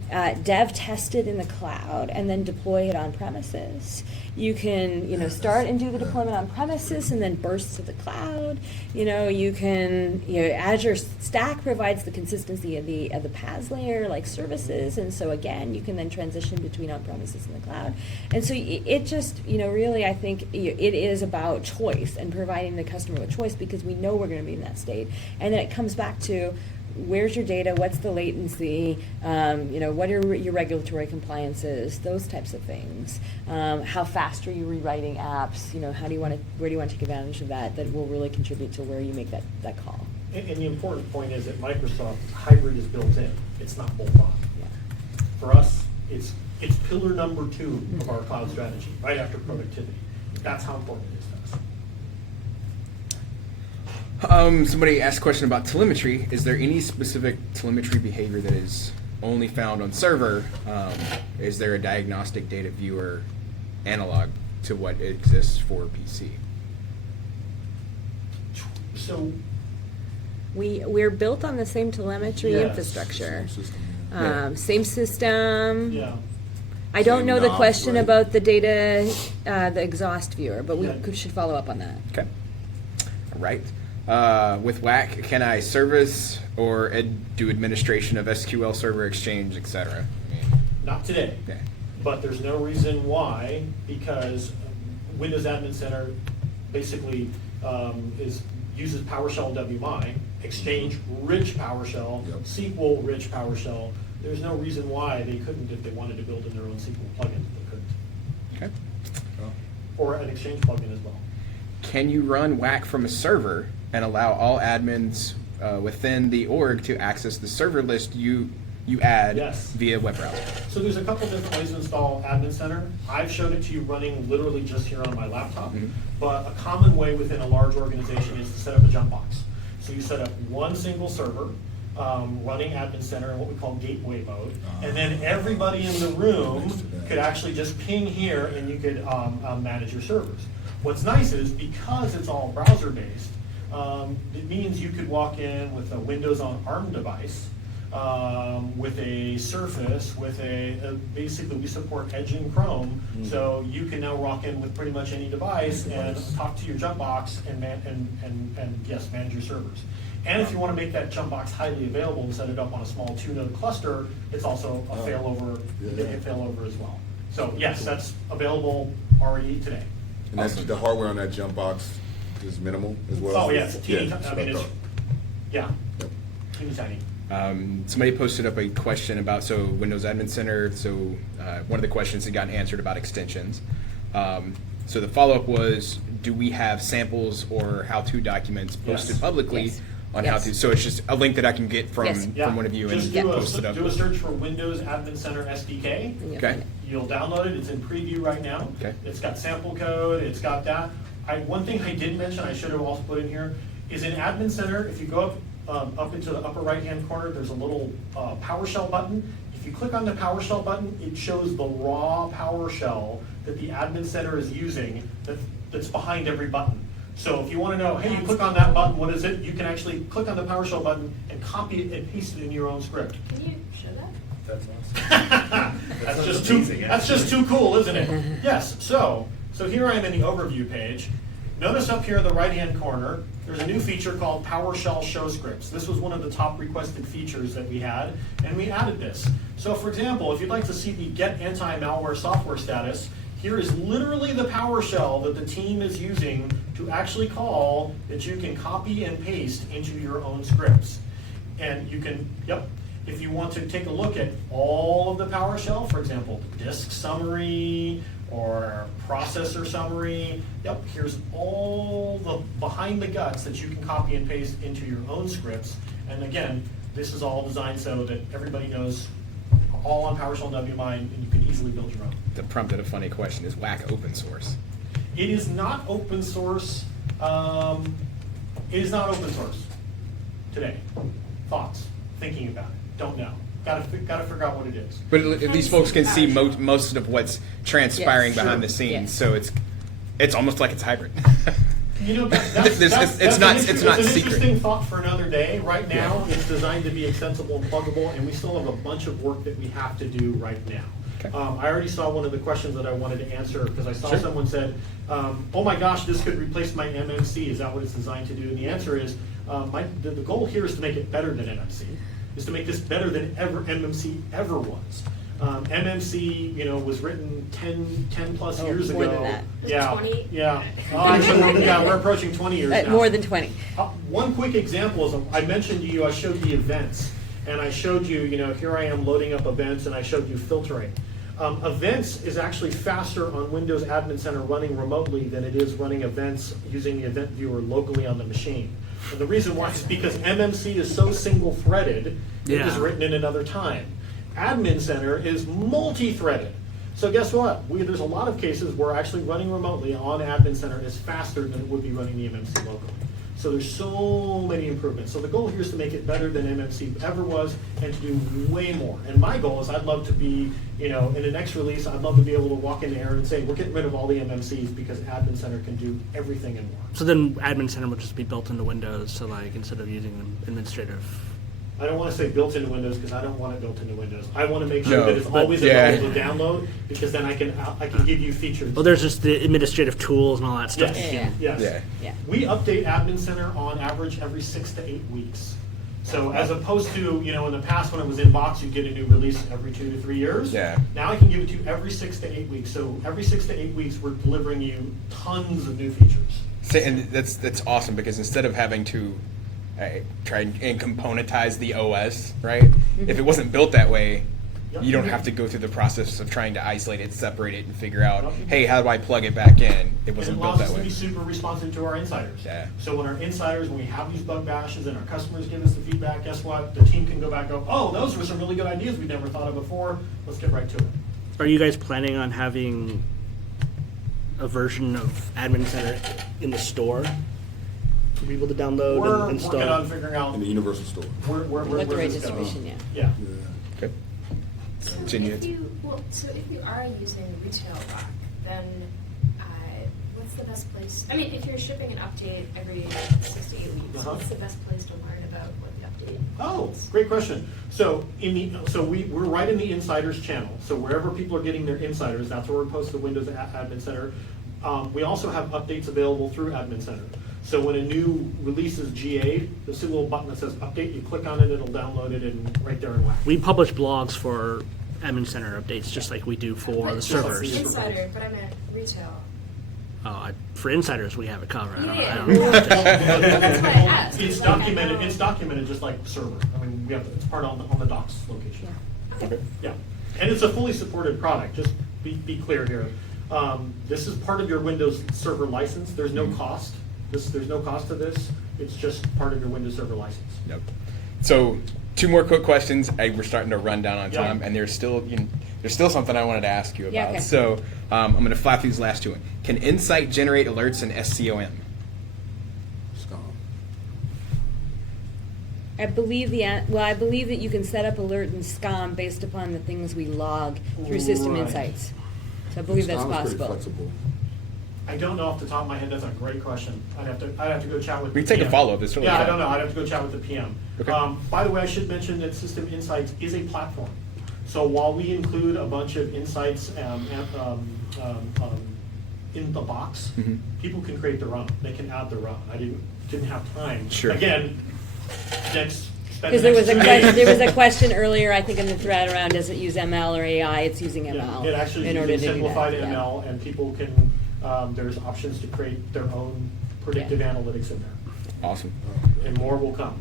dev test it in the cloud and then deploy it on premises. You can, start and do the deployment on premises and then burst to the cloud. You can, Azure Stack provides the consistency of the PaaS layer, like services, and so again, you can then transition between on premises and the cloud. And so it just, really, I think it is about choice and providing the customer with choice, because we know we're going to be in that state. And then it comes back to, where's your data, what's the latency, what are your regulatory compliances, those types of things. How fast are you rewriting apps, where do you want to take advantage of that will really contribute to where you make that call. And the important point is that Microsoft hybrid is built in. It's not bolt on. Yeah. For us, it's pillar number 2 of our cloud strategy, right after productivity. That's how important it is to us. Somebody asked a question about telemetry. Is there any specific telemetry behavior that is only found on server? Is there a diagnostic data viewer analog to what exists for PC? So We're built on the same telemetry Yes. infrastructure. Same system, Same system. yeah. I don't Same know the knobs, question right? about the data, the exhaust viewer, but we Yeah. should follow up on that. Okay. All right. With WAC, can I service or do administration of SQL Server Exchange, etc.? Not today. Okay. But there's no reason why, because Windows Admin Center basically uses PowerShell WMI, Exchange rich PowerShell, Yep. SQL rich PowerShell. There's no reason why they couldn't if they wanted to build in their own SQL plugin. They couldn't. Okay. Or an Exchange plugin as well. Can you run WAC from a server and allow all admins within the org to access the server list you add Yes. via web browser? So there's a couple different ways to install Admin Center. I've showed it to you running literally just here on my laptop, but a common way within a large organization is to set up a jump box. So you set up one single server, running Admin Center in what we call gateway mode, and then everybody in the room could actually just ping here and you could manage your servers. What's nice is, because it's all browser-based, it means you could walk in with a Windows on ARM device, with a Surface, with basically we support Edge and Chrome, so you can now walk in with pretty much any device and talk to your jump box and yes, manage your servers. And if you want to make that jump box highly available and set it up on a small 2-node cluster, it's also a failover, it can failover as well. So yes, that's available already today. And that's, the hardware on that jump box is minimal as well? Oh, yeah, it's teeny, that's I what mean, it's, thought. yeah, Yep. teeny tiny. Somebody posted up a question about Windows Admin Center. So one of the questions had gotten answered about extensions. So the follow-up was, do we have samples or how-to documents posted Yes. publicly Yes. on Yes. how-to? So it's just a link that I can get from Yes. from one of you and Just post it up. do a search for Windows Admin Center SDK. Okay. You'll download it. It's in preview right now. Okay. It's got sample code. It's got that. One thing I did mention, I should have also put in here, is in Admin Center, if you go up into the upper right-hand corner, there's a little PowerShell button. If you click on the PowerShell button, it shows the raw PowerShell that the Admin Center is using that's behind every button. So if you want to know, hey, you click on that button, what is it? You can actually click on the PowerShell button and copy it and paste it in your own script. Can you show that? That's awesome. That's just too cool, isn't it? Yes, so here I am in the overview page. Notice up here in the right-hand corner, there's a new feature called PowerShell Show Scripts. This was one of the top requested features that we had, and we added this. So for example, if you'd like to see the Get Anti-Malware Software status, here is literally the PowerShell that the team is using to actually call that you can copy and paste into your own scripts. And you can, if you want to take a look at all of the PowerShell, for example, disk summary or processor summary, here's all the behind the guts that you can copy and paste into your own scripts. And again, this is all designed so that everybody knows all on PowerShell WMI, and you can easily build your own. That prompted a funny question. Is WAC open source? It is not open source. It is not open source today. Thoughts? Thinking about it? Don't know. Got to figure out what it is. But these folks can see most of what's transpiring Yes, behind sure. the scenes, Yes. so it's almost like it's hybrid. You know, It's not an secret. interesting thought for another day. Right now, it's designed to be extensible and pluggable, and we still have a bunch of work that we have to do right now. Okay. I already saw one of the questions that I wanted to answer, because I saw Sure. someone said, oh my gosh, this could replace my MMC. Is that what it's designed to do? And the answer is, the goal here is to make it better than MMC, is to make this better than MMC ever was. MMC, was written 10 plus years more ago. than that. Yeah, 20? yeah. Yeah, we're approaching 20 years now. More than 20. One quick example is, I mentioned to you, I showed the events, and I showed you, here I am loading up events, and I showed you filtering. Events is actually faster on Windows Admin Center running remotely than it is running events using the event viewer locally on the machine. And the reason why is because MMC is so single-threaded, it was written in another time. Admin Center is multi-threaded. So guess what? There's a lot of cases where actually running remotely on Admin Center is faster than it would be running the MMC locally. So there's so many improvements. So the goal here is to make it better than MMC ever was and to do way more. And my goal is I'd love to be, in the next release, I'd love to be able to walk into Aaron and say, we're getting rid of all the MMCs because Admin Center can do everything and more. So then Admin Center would just be built into Windows, so like instead of using an administrative. I don't want to say built into Windows because I don't want it built into Windows. I want to make sure No, that it's but always available to download because then I can give you features. Well, there's just the administrative tools and all that stuff. Yes. Yeah. Yes. Yeah. We update Admin Center on average every 6 to 8 weeks. So as opposed to, in the past when it was in box, you'd get a new release every 2 to 3 years. Yeah. Now I can give it to you every 6 to 8 weeks. So every 6 to 8 weeks, we're delivering you tons of new features. And that's awesome because instead of having to try and componentize the OS, right? If it wasn't built that way, you don't have to go through the process of trying to isolate it, separate it, and figure out, hey, how do I plug it back in? It wasn't And it built allows that us to way. be super responsive to our insiders. Yeah. So when our insiders, when we have these bug bashes and our customers give us the feedback, guess what? The team can go back and go, oh, those were some really good ideas we've never thought of before. Let's get right to it. Are you guys planning on having a version of Admin Center in the store for people to download We're and install? working on figuring out In the Universal Store. where With the this goes. registration, yeah. Yeah. Okay. So Continue. if you are using retail lock, then what's the best place? I mean, if you're shipping an update every 6 to 8 weeks, what's the best place to learn about what the update Oh, is? great question. So we're right in the insiders channel. So wherever people are getting their insiders, that's where we post the Windows Admin Center. We also have updates available through Admin Center. So when a new release is GA'd, you'll see a little button that says update. You click on it, it'll download it, and right there in WAC. We publish blogs for Admin Center updates just like we do for the But servers. Insider, but I meant retail. For insiders, we have it covered. I Yeah. don't know. That's what I asked. It's Like, I documented. know- It's documented just like server. I mean, it's part on the docs location. Okay. Yeah, and it's a fully supported product. Just be clear here. This is part of your Windows Server license. There's no cost. There's no cost to this. It's just part of your Windows Server license. Yep. So 2 more quick questions. We're starting to run down on Yeah. time, and there's still something I wanted to ask you about. Yeah, okay. So I'm going to flap these last 2 in. Can Insight generate alerts in SCOM? Scum. I believe that you can set up alert and SCOM based upon the things we log through System Right. Insights. So I believe that's Scum is pretty possible. flexible. I don't know off the top of my head. That's a great question. I'd have to go chat with. We the can take a PM. follow-up. It's totally Yeah, I fine. don't know. I'd have to go chat with the PM. Okay. By the way, I should mention that System Insights is a platform. So while we include a bunch of insights in the box, Mhm. people can create their own. They can add their own. I didn't have time. Sure. Again, next. Because there was a question earlier, I think in the thread around, does it use ML or AI? It's using ML. Yeah, it actually in order uses to do that, simplified yeah. ML, and people can. There's options to create their own predictive Yeah. analytics in there, Awesome. and more will come.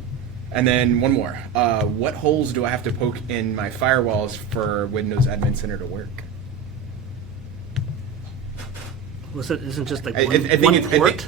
And then one more. What holes do I have to poke in my firewalls for Windows Admin Center to work? Isn't just like I one, think one it's. port?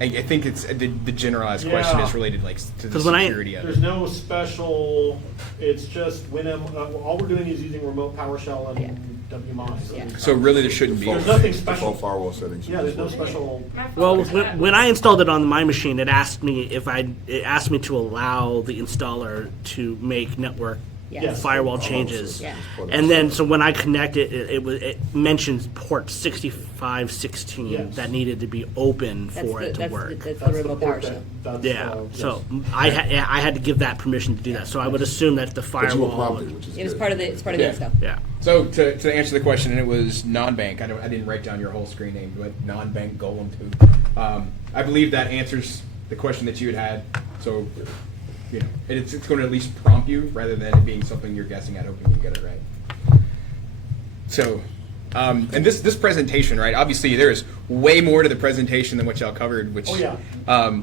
I think it's the generalized question Yeah. is related like to the 'Cause when I- security of There's it. no special. It's just all we're doing is using remote PowerShell and Yeah. WMI. Yeah. So really, there shouldn't be. There's nothing special. Default firewall settings. Yeah, there's no special. My phone Well, was bad. when I installed it on my machine, it asked me to allow the installer to make network Yes. firewall Oh, changes. so Yeah. it's part of And the then, server. so when I connected, it mentions port 6516 Yes. that needed to be open for it to work. That's the That's the remote port PowerShell. that's, Yeah, yes. so I had to give that permission to do that. So I would assume that the But you were firewall. prompted, which is It was good. part of the, it's part of Yeah. the install. Yeah. So to answer the question, and it was non-bank. I didn't write down your whole screen name, but non-bank Golem 2. I believe that answers the question that you had. So, you know, it's going to at least prompt you rather than it being something you're guessing at, hoping you get it right. So, and this presentation, right? Obviously, there is way more to the presentation than what y'all covered. Which, Oh, yeah.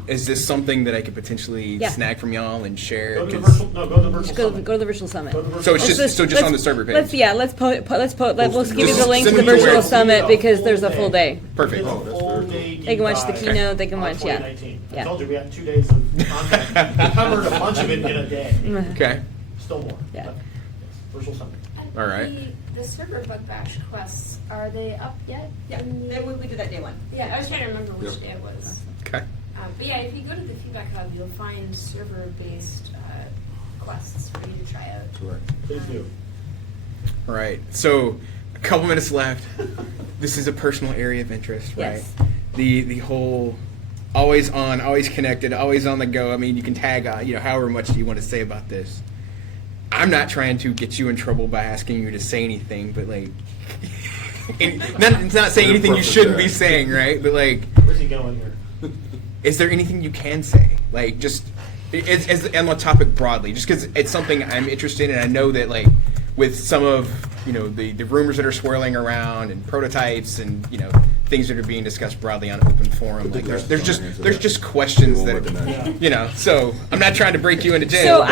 Is this something that I could potentially Yeah. snag from y'all and share? Go to the 'Cause- virtual, no, go to the virtual Just go summit. to the virtual summit. Go to the virtual So it's summit. just Let's- on the server page. Let's we'll give you the link to the Send me to virtual where- summit because there's a full day. Perfect. It's a Oh, that's full very cool. day They can watch the deep keynote, they can on watch, yeah. 2019. I Yeah. told you we had 2 days of content. We covered a bunch of it in a day. Okay. Still more. Yeah. But, yes, virtual summit. And All right. The server bug bash quests, are they up yet? Yeah, we did that day one. Yeah, I was trying to remember which Yep. day it was. Okay. But yeah, if you go to the feedback hub, you'll find server-based quests for you to try out. Correct. Please do. All right. So, a couple minutes left. This is a personal area of interest, right? Yes. The whole always on, always connected, always on the go. I mean, you can tag, however much you want to say about this. I'm not trying to get you in trouble by asking you to say anything, but like, it's not saying anything you shouldn't be saying, right? But like, Where's he going here? is there anything you can say? Like, just as on the topic broadly, just because it's something I'm interested in, and I know that like with some of the rumors that are swirling around and prototypes and things that are being discussed broadly on open forum, like there's just questions that are, So I'm not trying to break you into jail.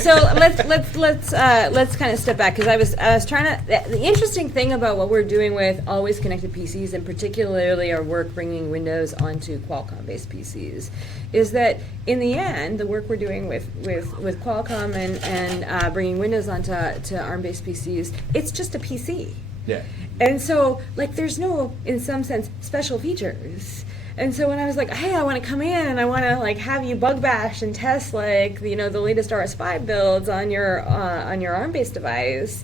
So let's kind of step back because I was trying to. The interesting thing about what we're doing with always connected PCs, and particularly our work bringing Windows onto Qualcomm-based PCs, is that in the end, the work we're doing with Qualcomm and bringing Windows onto ARM-based PCs, it's just a PC. Yeah. And so, like, there's no, in some sense, special features. And so when I was like, hey, I want to come in and I want to like have you bug bash and test like the latest RS5 builds on your ARM-based device,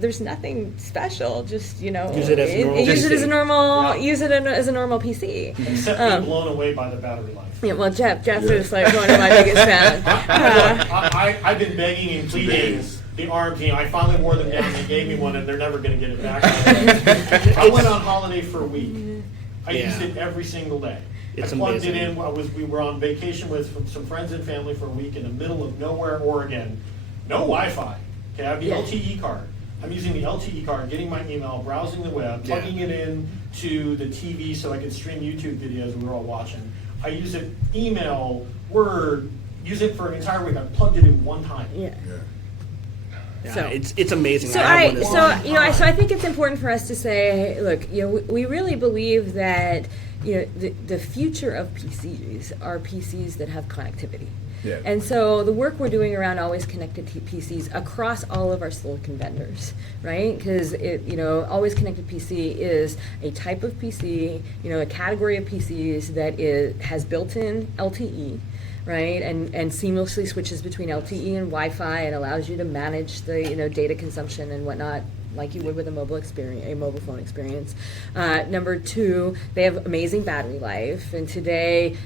there's nothing special. Just Use it as a normal use it as a PC. normal use it as a normal PC. Except being blown away by the battery life. Yeah, well, Jeff is like one of my biggest fans. I've been begging and pleading the ARM team. I finally wore them down. They gave me one, and they're never going to get it back. I went on holiday for a week. I used it every single day. It's I plugged amazing. it in. We were on vacation with some friends and family for a week in the middle of nowhere, Oregon. No Wi-Fi. Okay, I have the Yeah. LTE card. I'm using the LTE card, getting my email, browsing the web, plugging it in to the TV so I could stream YouTube videos we were all watching. I use it, email, Word, use it for an entire week. I plugged it in one time. Yeah. Yeah, So- it's amazing. So I have one that's- I think it's important for us to say, look, we really believe that the future of PCs are PCs that have connectivity. Yeah. And so the work we're doing around always connected PCs across all of our silicon vendors, right? Because always connected PC is a type of PC, a category of PCs that has built-in LTE. Right, and seamlessly switches between LTE and Wi-Fi and allows you to manage the data consumption and whatnot like you would with a mobile phone experience. Number two, they have amazing battery life, and today,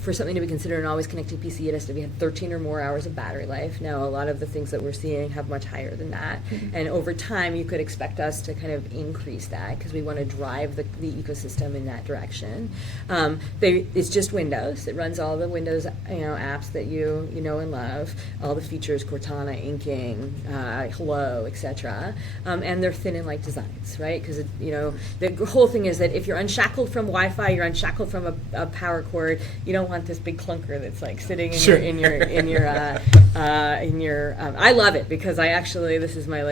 for something to be considered an always connected PC, it has to be 13 or more hours of battery life. Now, a lot of the things that we're seeing have much higher than that, and over time, you could expect us to kind of increase that because we want to drive the ecosystem in that direction. It's just Windows. It runs all the Windows apps that you know and love, all the features, Cortana, inking, Hello, etc. And they're thin and light designs, right? Because the whole thing is that if you're unshackled from Wi-Fi, you're unshackled from a power cord. You don't want this big clunker that's like sitting in your. I love it because this is my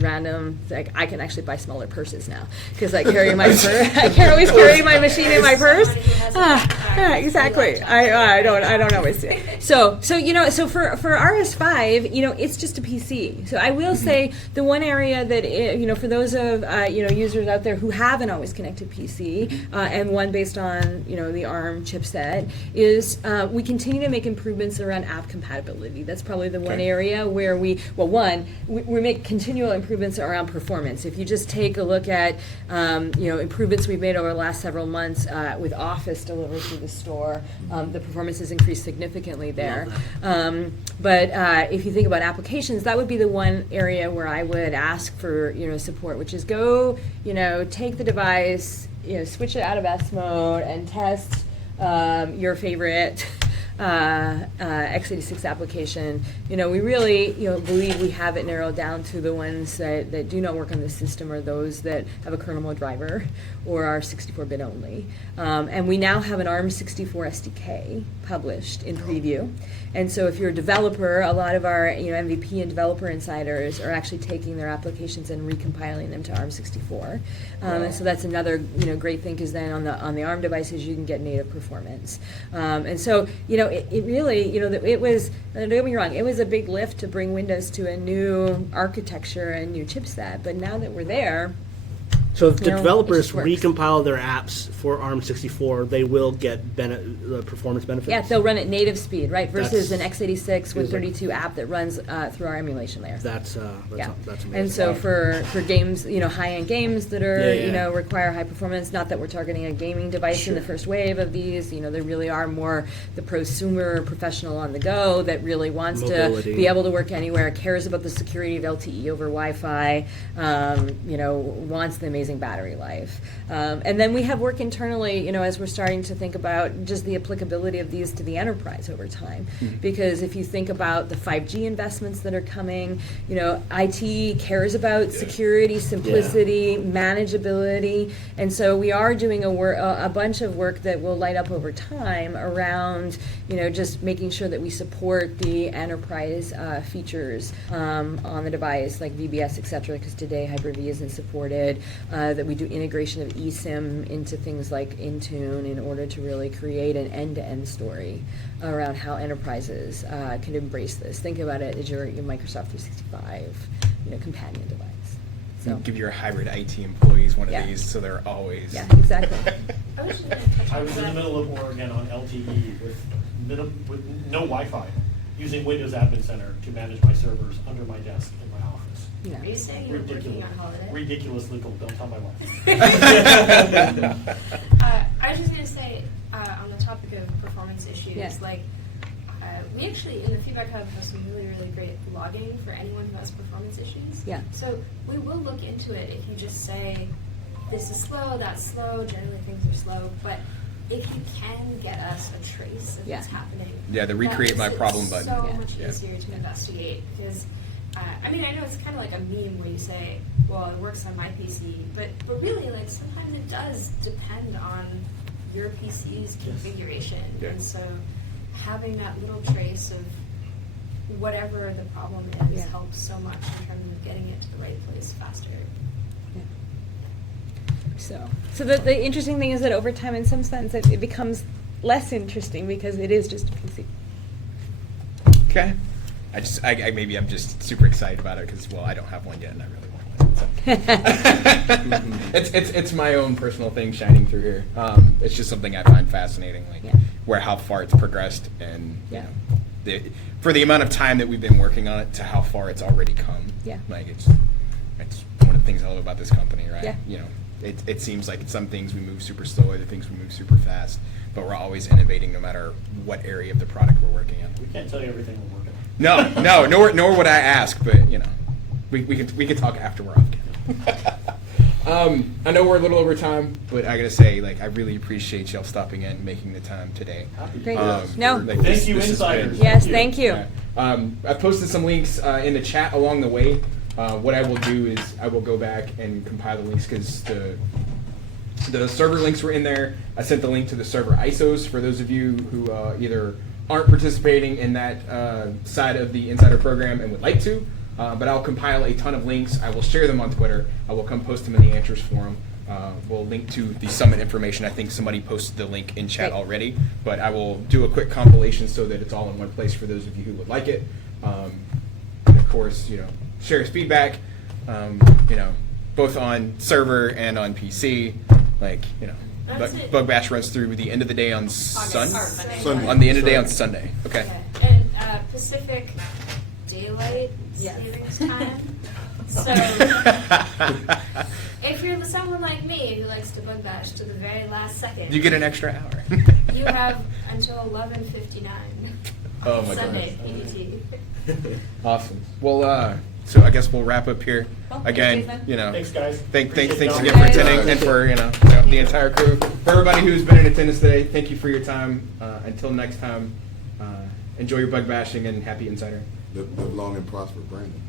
random. Like I can actually buy smaller purses now because I carry my I can't always carry my machine in my purse. Exactly. I don't always do. So for RS5, it's just a PC. So I will say the one area area that for those of users out there who have an always connected PC and one based on the ARM chipset is we continue to make improvements around app compatibility. That's probably the one area where we make continual improvements around performance. If you just take a look at improvements we've made over the last several months with Office delivered through the store, the performance has increased significantly there. But if you think about applications, that would be the one area where I would ask for support, which is go take the device, switch it out of S mode and test your favorite x86 application. We really believe we have it narrowed down to the ones that do not work on the system or those that have a kernel mode driver or are 64-bit only. And we now have an ARM64 SDK published in preview. And so if you're a developer, a lot of our MVP and developer insiders are actually taking their applications and recompiling them to ARM64. And so that's another great thing, because then on the ARM devices you can get native performance. And so it really it was, don't get me wrong, it was a big lift to bring Windows to a new architecture and new chipset. But now that we're there. So if the it developers just works. recompile their apps for ARM64, they will get the performance benefits? Yeah, they'll run at native speed, right? Versus an That's- x86 Win32 app that runs through our emulation layer. That's amazing. And so for games, high-end games that are, Yeah. require high performance, not that we're targeting a gaming device in the first wave of these, there really are more the prosumer professional on the go that really wants Mobility. to be able to work anywhere, cares about the security of LTE over Wi-Fi, wants the amazing battery life. And then we have work internally, as we're starting to think about just the applicability of these to the enterprise over time. Because if you think about the 5G investments that are coming, IT cares about security, simplicity, manageability. And so we are doing a bunch of work that will light up over time around, just making sure that we support the enterprise features on the device, like VBS, et cetera, because today Hyper-V isn't supported. That we do integration of eSIM into things like Intune in order to really create an end-to-end story around how enterprises can embrace this. Think about it as your Microsoft 365 companion device. So Give your hybrid IT employees one of Yeah. these, so they're always. yeah, exactly. I was just gonna touch I on was in the that. middle of Oregon on LTE with no Wi-Fi, using Windows Admin Center to manage my servers under my desk in my office. Yeah. Are you saying you're working on holiday? Ridiculously cool. Don't tell my wife. I was just going to say, on the topic of performance issues, Yeah. we actually, in the feedback hub, have some really, really great logging for anyone who has performance issues. Yeah. So we will look into it if you just say, this is slow, that's slow, generally things are slow, but if you can get us a trace of what's happening. Yeah, the recreate that my makes it problem button. so Yeah. much Yeah. easier to investigate, because I know it's kind of like a meme where you say, well, it works on my PC, but really, like, sometimes it does depend on your PC's configuration. Yeah. And so having that little trace of whatever the problem is Yeah. helps so much in terms of getting it to the right place faster. So the interesting thing is that over time, in some sense, it becomes less interesting because it is just a PC. Okay. Maybe I'm just super excited about it because, well, I don't have one yet and I really want one. So. it's my own personal thing shining through here. It's just something I find fascinating, like where how far it's progressed and for the amount of time that we've been working on it to how far it's already come. Yeah. Like it's one of the things I love about this company, right? Yeah. It seems like some things we move super slow, other things we move super fast, but we're always innovating no matter what area of the product we're working on. We can't tell you everything we're working on. No, nor would I ask, but we could talk after we're off camera. I know we're a little over time, but I gotta say, like, I really appreciate y'all stopping in, and making the time today. Great. No. Like, Thank you, this has insiders. been- Yes, thank you. I posted some links in the chat along the way. What I will do is I will go back and compile the links because the server links were in there. I sent the link to the server ISOs for those of you who either aren't participating in that side of the Insider program and would like to. But I'll compile a ton of links. I will share them on Twitter. I will come post them in the answers forum. We'll link to the summit information. I think somebody posted the link in chat Great. already. But I will do a quick compilation so that it's all in one place for those of you who would like it. And of course, share his feedback. you know, both on server and on PC. Like, you know, That's it. Bug Bash runs through the end of the day on Sunday. Sunday. On the end of the day on Sunday. Okay. And Pacific Daylight Yes. Savings Time. So if you're someone like me who likes to Bug Bash to the very last second, You get an extra hour. you have until 11:59 Oh my Sunday goodness. PDT. Awesome. Well, so I guess we'll wrap up here. Well, Again, thanks, Jason. you know, Thanks, guys. thanks Appreciate again it. for Thanks. attending and for, you know, the entire crew. For everybody who's been in attendance today, thank you for your time. Until next time, enjoy your bug bashing and happy Insider. Live long and prosper, Brandon.